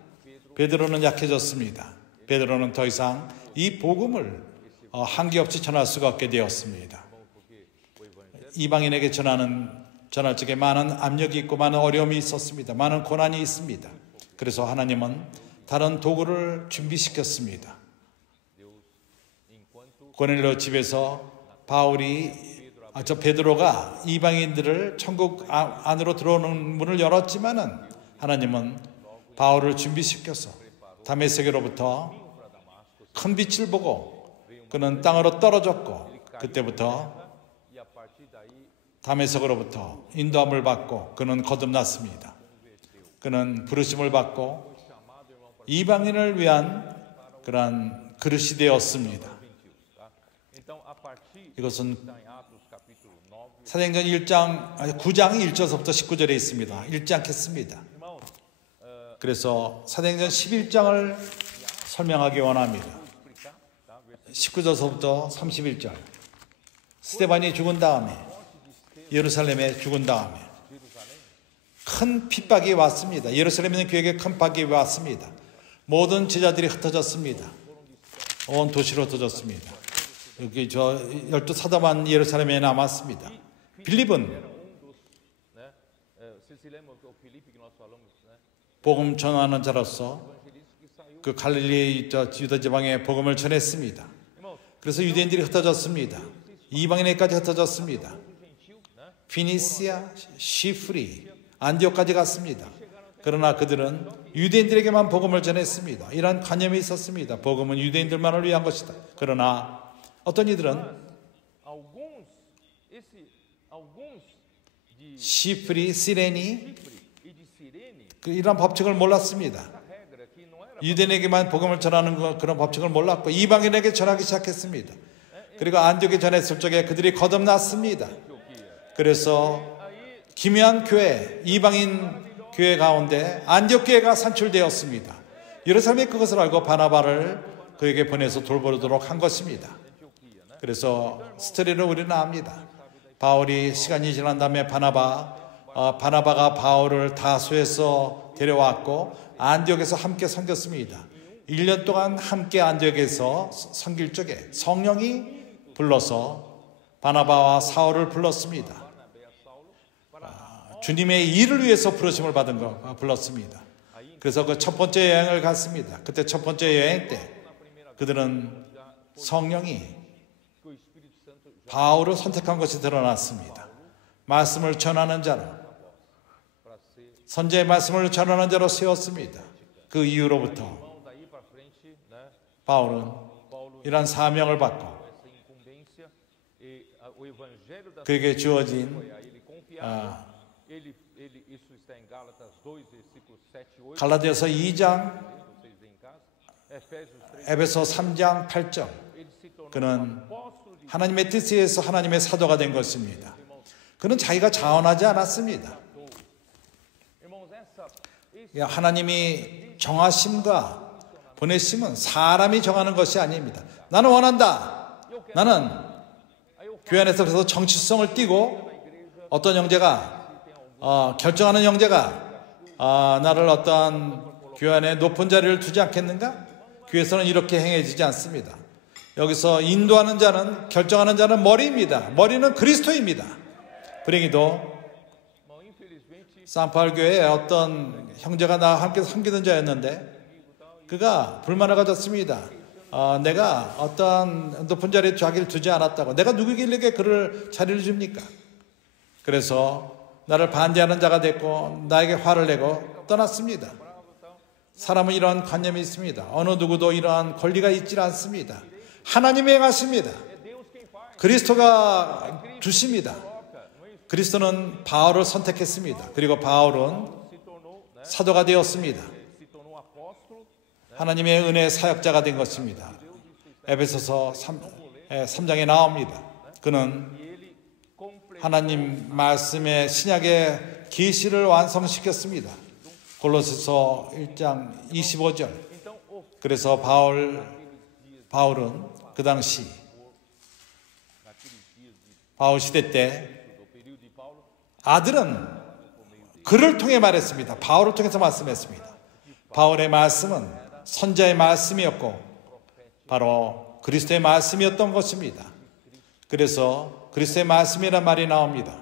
베드로는 약해졌습니다. 베드로는 더 이상 이 복음을 한계없이 전할 수가 없게 되었습니다. 이방인에게 전할 적에 많은 압력이 있고 많은 어려움이 있었습니다. 많은 고난이 있습니다. 그래서 하나님은 다른 도구를 준비시켰습니다. 고넬료 집에서 베드로가 이방인들을 천국 안으로 들어오는 문을 열었지만은 하나님은 바울을 준비시켜서 다메섹으로부터 큰 빛을 보고 그는 땅으로 떨어졌고 그때부터 다메섹으로부터 인도함을 받고 그는 거듭났습니다. 그는 부르심을 받고 이방인을 위한 그러한 그릇이 되었습니다. 이것은 사도행전 9장 1절부터 19절에 있습니다. 읽지 않겠습니다. 그래서 사도행전 11장을 설명하기 원합니다. 19절부터 31절. 스데반이 죽은 다음에 예루살렘에 죽은 다음에 큰 핍박이 왔습니다. 예루살렘에 있는 교회에 큰 핍박이 왔습니다. 모든 제자들이 흩어졌습니다. 온 도시로 흩어졌습니다. 여기 12사도만 예루살렘에 남았습니다. 빌립은 복음 전하는 자로서 그 갈릴리 유다 지방에 복음을 전했습니다. 그래서 유대인들이 흩어졌습니다. 이방인에까지 흩어졌습니다. 피니시아, 시프리, 안디옥까지 갔습니다. 그러나 그들은 유대인들에게만 복음을 전했습니다. 이러한 관념이 있었습니다. 복음은 유대인들만을 위한 것이다. 그러나 어떤 이들은 시프리, 시레니 이런 법칙을 몰랐습니다. 유대인에게만 복음을 전하는 그런 법칙을 몰랐고 이방인에게 전하기 시작했습니다. 그리고 안디옥에 전했을 적에 그들이 거듭났습니다. 그래서 기묘한 교회, 이방인 교회 가운데 안디옥 교회가 산출되었습니다. 예루살렘이 그것을 알고 바나바를 그에게 보내서 돌보도록 한 것입니다. 그래서 스토리를 우리는 압니다. 바울이 시간이 지난 다음에 바나바가 바울을 다소에서 데려왔고 안디옥에서 함께 섬겼습니다. 1년 동안 함께 안디옥에서 섬길 적에 성령이 불러서 바나바와 사울을 불렀습니다. 주님의 일을 위해서 부르심을 받은 거 불렀습니다. 그래서 그 첫 번째 여행을 갔습니다. 그때 첫 번째 여행 때 그들은 성령이 바울을 선택한 것이 드러났습니다. 말씀을 전하는 자로, 선지의 말씀을 전하는 자로 세웠습니다. 그 이후로부터 바울은 이러한 사명을 받고 그에게 주어진 갈라디아서 2장, 에베소 3장 8절 그는 하나님의 뜻에 의해서 하나님의 사도가 된 것입니다. 그는 자기가 자원하지 않았습니다. 하나님이 정하심과 보내심은 사람이 정하는 것이 아닙니다. 나는 원한다. 나는 교회 안에서 그래서 정치성을 띠고 어떤 형제가 결정하는 형제가 나를 어떠한 교회 안에 높은 자리를 두지 않겠는가? 교회에서는 이렇게 행해지지 않습니다. 여기서 인도하는 자는, 결정하는 자는 머리입니다. 머리는 그리스도입니다. 불행히도 산파울교회에 어떤 형제가 나와 함께 섬기던 자였는데 그가 불만을 가졌습니다. 내가 어떠한 높은 자리에 자기를 두지 않았다고. 내가 누구길래 그를 자리를 줍니까? 그래서 나를 반대하는 자가 됐고 나에게 화를 내고 떠났습니다. 사람은 이러한 관념이 있습니다. 어느 누구도 이러한 권리가 있지 않습니다. 하나님이 행하십니다. 그리스도가 주십니다. 그리스도는 바울을 선택했습니다. 그리고 바울은 사도가 되었습니다. 하나님의 은혜의 사역자가 된 것입니다. 에베소서 3장에 나옵니다. 그는 하나님 말씀의 신약의 계시를 완성시켰습니다. 골로새서 1장 25절. 그래서 바울은 그 당시 바울 시대 때 아들은 그를 통해 말했습니다. 바울을 통해서 말씀했습니다. 바울의 말씀은 선자의 말씀이었고 바로 그리스도의 말씀이었던 것입니다. 그래서 그리스도의 말씀이라는 말이 나옵니다.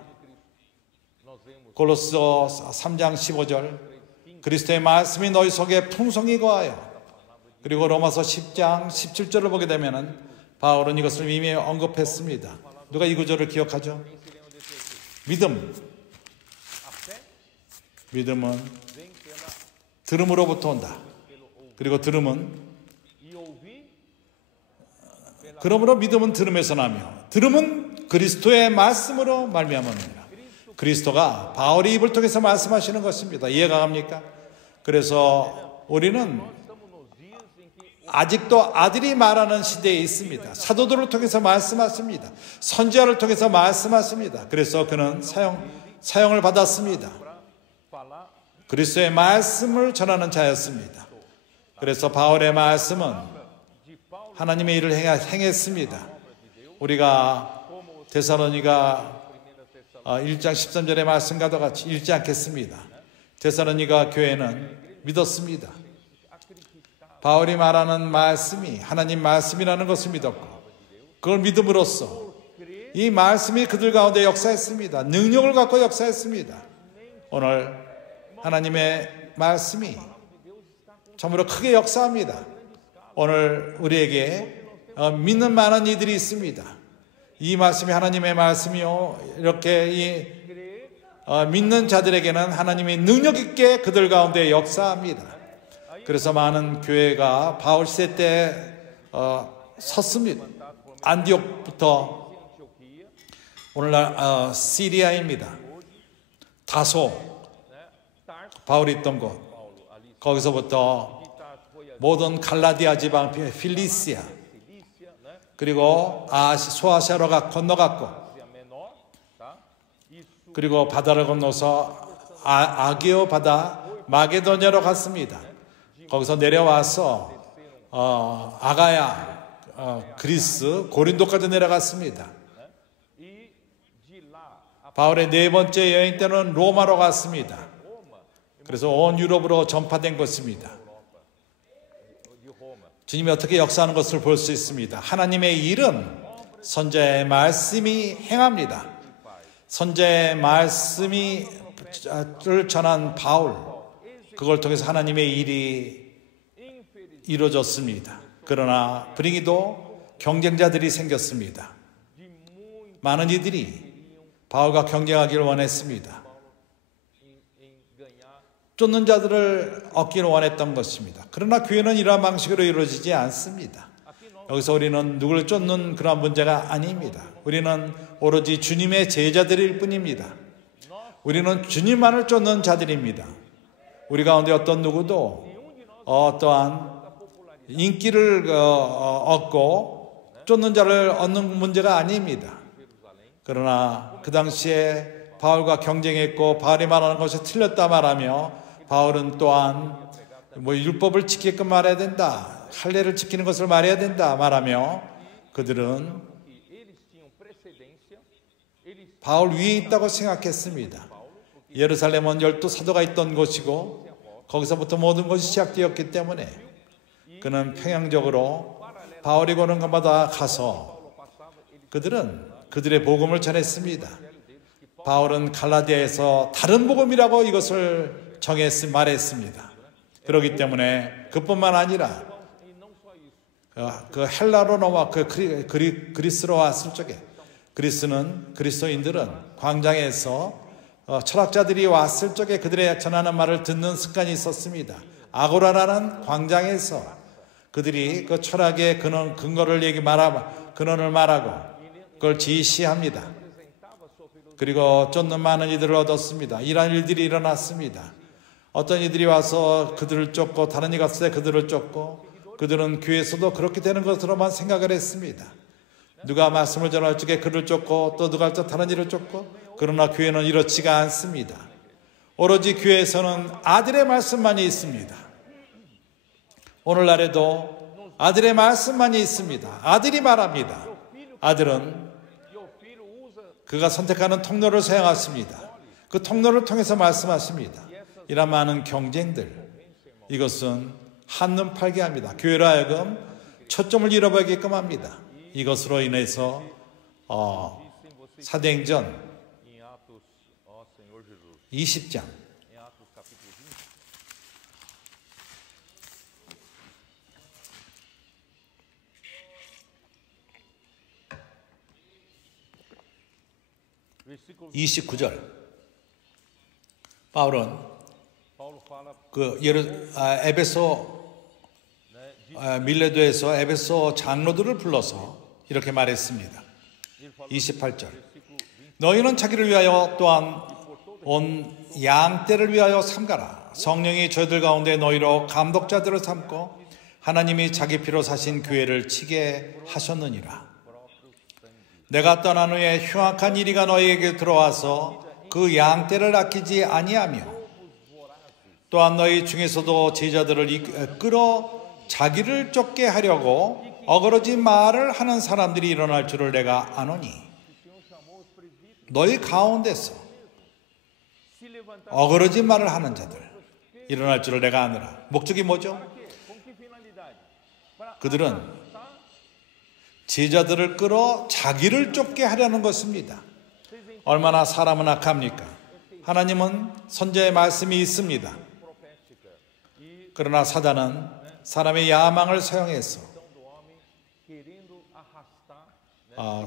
골로새서 3장 15절. 그리스도의 말씀이 너희 속에 풍성히 거하여. 그리고 로마서 10장 17절을 보게 되면 바울은 이것을 이미 언급했습니다. 누가 이 구절을 기억하죠? 믿음은 들음으로부터 온다. 그리고 그러므로 믿음은 들음에서 나며 들음은 그리스도의 말씀으로 말미암습니다. 그리스도가 바울의 입을 통해서 말씀하시는 것입니다. 이해가 갑니까? 그래서 우리는 아직도 아들이 말하는 시대에 있습니다. 사도들을 통해서 말씀하십니다. 선지자를 통해서 말씀하십니다. 그래서 그는 사형을 받았습니다. 그리스도의 말씀을 전하는 자였습니다. 그래서 바울의 말씀은 하나님의 일을 행했습니다. 우리가 데살로니가 1장 13절의 말씀과도 같이 읽지 않겠습니다. 데살로니가 교회는 믿었습니다. 바울이 말하는 말씀이 하나님 말씀이라는 것을 믿었고 그걸 믿음으로써 이 말씀이 그들 가운데 역사했습니다. 능력을 갖고 역사했습니다. 오늘 하나님의 말씀이 참으로 크게 역사합니다. 오늘 우리에게 믿는 많은 이들이 있습니다. 이 말씀이 하나님의 말씀이요. 이렇게 믿는 자들에게는 하나님이 능력 있게 그들 가운데 역사합니다. 그래서 많은 교회가 바울 시대 때 섰습니다. 안디옥부터 오늘날 시리아입니다. 다소 바울이 있던 곳, 거기서부터 모든 갈라디아 지방 필리시아 그리고 소아시아로 건너갔고 그리고 바다를 건너서 아게오 바다 마게도냐로 갔습니다. 거기서 내려와서 아가야 그리스 고린도까지 내려갔습니다. 바울의 네 번째 여행 때는 로마로 갔습니다. 그래서 온 유럽으로 전파된 것입니다. 주님이 어떻게 역사하는 것을 볼 수 있습니다. 하나님의 일은 선자의 말씀이 행합니다. 선자의 말씀을 전한 바울, 그걸 통해서 하나님의 일이 이루어졌습니다. 그러나 불행히도 경쟁자들이 생겼습니다. 많은 이들이 바울과 경쟁하기를 원했습니다. 쫓는 자들을 얻기를 원했던 것입니다. 그러나 교회는 이러한 방식으로 이루어지지 않습니다. 여기서 우리는 누구를 쫓는 그러한 문제가 아닙니다. 우리는 오로지 주님의 제자들일 뿐입니다. 우리는 주님만을 쫓는 자들입니다. 우리 가운데 어떤 누구도 어떠한 인기를 얻고 쫓는 자를 얻는 문제가 아닙니다. 그러나 그 당시에 바울과 경쟁했고 바울이 말하는 것이 틀렸다 말하며 바울은 또한 율법을 지키게끔 말해야 된다, 할례를 지키는 것을 말해야 된다 말하며 그들은 바울 위에 있다고 생각했습니다. 예루살렘은 12사도가 있던 곳이고 거기서부터 모든 것이 시작되었기 때문에 그는 평양적으로 바울이 고는 곳마다 가서 그들의 복음을 전했습니다. 바울은 갈라디아에서 다른 복음이라고 이것을 말했습니다. 그렇기 때문에 그뿐만 아니라 그 헬라로 넘어와 그리스로 왔을 적에 그리스도인들은 광장에서 철학자들이 왔을 적에 그들의 전하는 말을 듣는 습관이 있었습니다. 아고라라는 광장에서 그들이 그 철학의 근거를 근원을 말하고 그걸 지시합니다. 그리고 쫓는 많은 이들을 얻었습니다. 이러한 일들이 일어났습니다. 어떤 이들이 와서 그들을 쫓고 다른 이가 왔을 때 그들을 쫓고 그들은 교회에서도 그렇게 되는 것으로만 생각을 했습니다. 누가 말씀을 전할 적에 그를 쫓고 또 누가 또 다른 이를 쫓고 그러나 교회는 이렇지가 않습니다. 오로지 교회에서는 아들의 말씀만이 있습니다. 오늘날에도 아들의 말씀만이 있습니다. 아들이 말합니다. 아들은 그가 선택하는 통로를 사용하십니다. 그 통로를 통해서 말씀하십니다. 이런 많은 경쟁들, 이것은 한눈 팔게 합니다. 교회로 하여금 초점을 잃어버리게끔 합니다. 이것으로 인해서 사도행전 20장 29절 바울은 밀레도에서 에베소 장로들을 불러서 이렇게 말했습니다. 28절 너희는 자기를 위하여 또한 온 양떼를 위하여 삼가라. 성령이 저희들 가운데 너희로 감독자들을 삼고 하나님이 자기 피로 사신 교회를 치게 하셨느니라. 내가 떠난 후에 흉악한 이리가 너희에게 들어와서 그 양떼를 아끼지 아니하며 또한 너희 중에서도 제자들을 끌어 자기를 쫓게 하려고 어그러진 말을 하는 사람들이 일어날 줄을 내가 아노니 너희 가운데서 어그러진 말을 하는 자들 일어날 줄을 내가 아느라. 목적이 뭐죠? 그들은 제자들을 끌어 자기를 쫓게 하려는 것입니다. 얼마나 사람은 악합니까? 하나님은 선지자의 말씀이 있습니다. 그러나 사단은 사람의 야망을 사용해서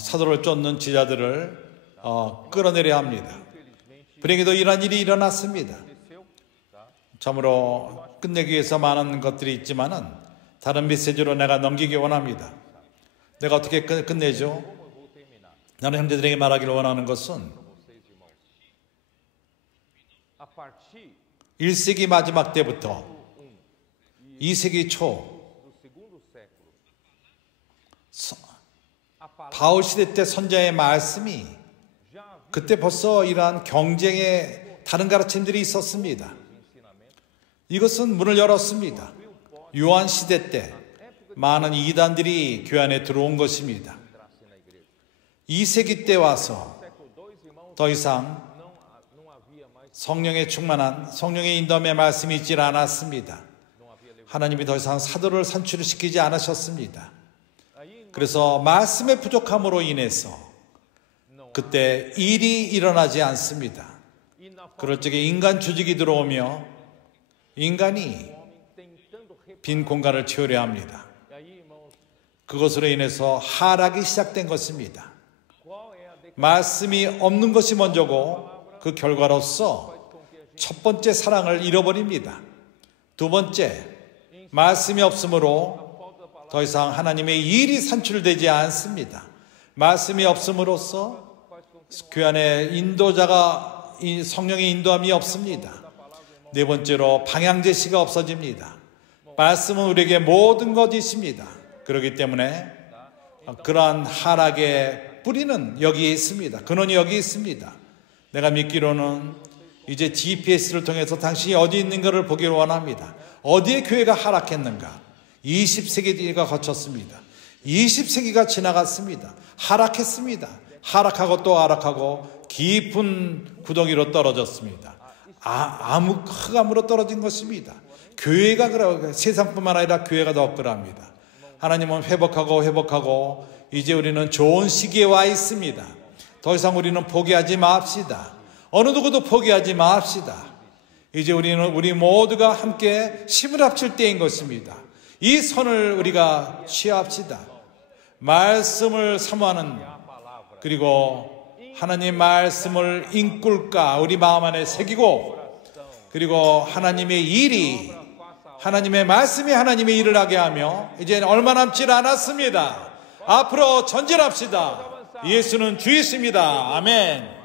사도를 쫓는 제자들을 끌어내려 합니다. 불행히도 이러한 일이 일어났습니다. 참으로 끝내기 위해서 많은 것들이 있지만은 다른 메시지로 내가 넘기기 원합니다. 내가 어떻게 끝내죠? 나는 형제들에게 말하기를 원하는 것은 1세기 마지막 때부터 2세기 초 바울 시대 때 선지자의 말씀이 그때 벌써 이러한 경쟁의 다른 가르침들이 있었습니다. 이것은 문을 열었습니다. 요한 시대 때 많은 이단들이 교회 안에 들어온 것입니다. 2세기 때 와서 더 이상 성령의 충만한 성령의 인도함의 말씀이 있지 않았습니다. 하나님이 더 이상 사도를 산출시키지 않으셨습니다. 그래서 말씀의 부족함으로 인해서 그때 일이 일어나지 않습니다. 그럴 적에 인간 조직이 들어오며 인간이 빈 공간을 채우려 합니다. 그것으로 인해서 하락이 시작된 것입니다. 말씀이 없는 것이 먼저고 그 결과로서 첫 번째 사랑을 잃어버립니다. 두 번째, 말씀이 없으므로 더 이상 하나님의 일이 산출되지 않습니다. 말씀이 없음으로써 교회 안에 인도자가 성령의 인도함이 없습니다. 네 번째로 방향 제시가 없어집니다. 말씀은 우리에게 모든 것이 있습니다. 그렇기 때문에 그러한 하락의 뿌리는 여기에 있습니다. 근원이 여기 있습니다. 내가 믿기로는 이제 GPS를 통해서 당신이 어디 있는가를 보기를 원합니다. 어디에 교회가 하락했는가? 20세기가 거쳤습니다. 20세기가 지나갔습니다. 하락했습니다. 하락하고 또 하락하고 깊은 구덩이로 떨어졌습니다. 흑암으로 떨어진 것입니다. 교회가 세상뿐만 아니라 교회가 더 억울합니다. 하나님은 회복하고 이제 우리는 좋은 시기에 와 있습니다. 더 이상 우리는 포기하지 맙시다. 어느 누구도 포기하지 맙시다. 이제 우리 모두가 함께 힘을 합칠 때인 것입니다. 이 선을 우리가 취합시다. 말씀을 사모하는 그리고 하나님 말씀을 인꿀까 우리 마음 안에 새기고, 그리고 하나님의 일이, 하나님의 말씀이 하나님의 일을 하게 하며 이제 얼마 남지 않았습니다. 앞으로 전진합시다. 예수는 주이십니다. 아멘.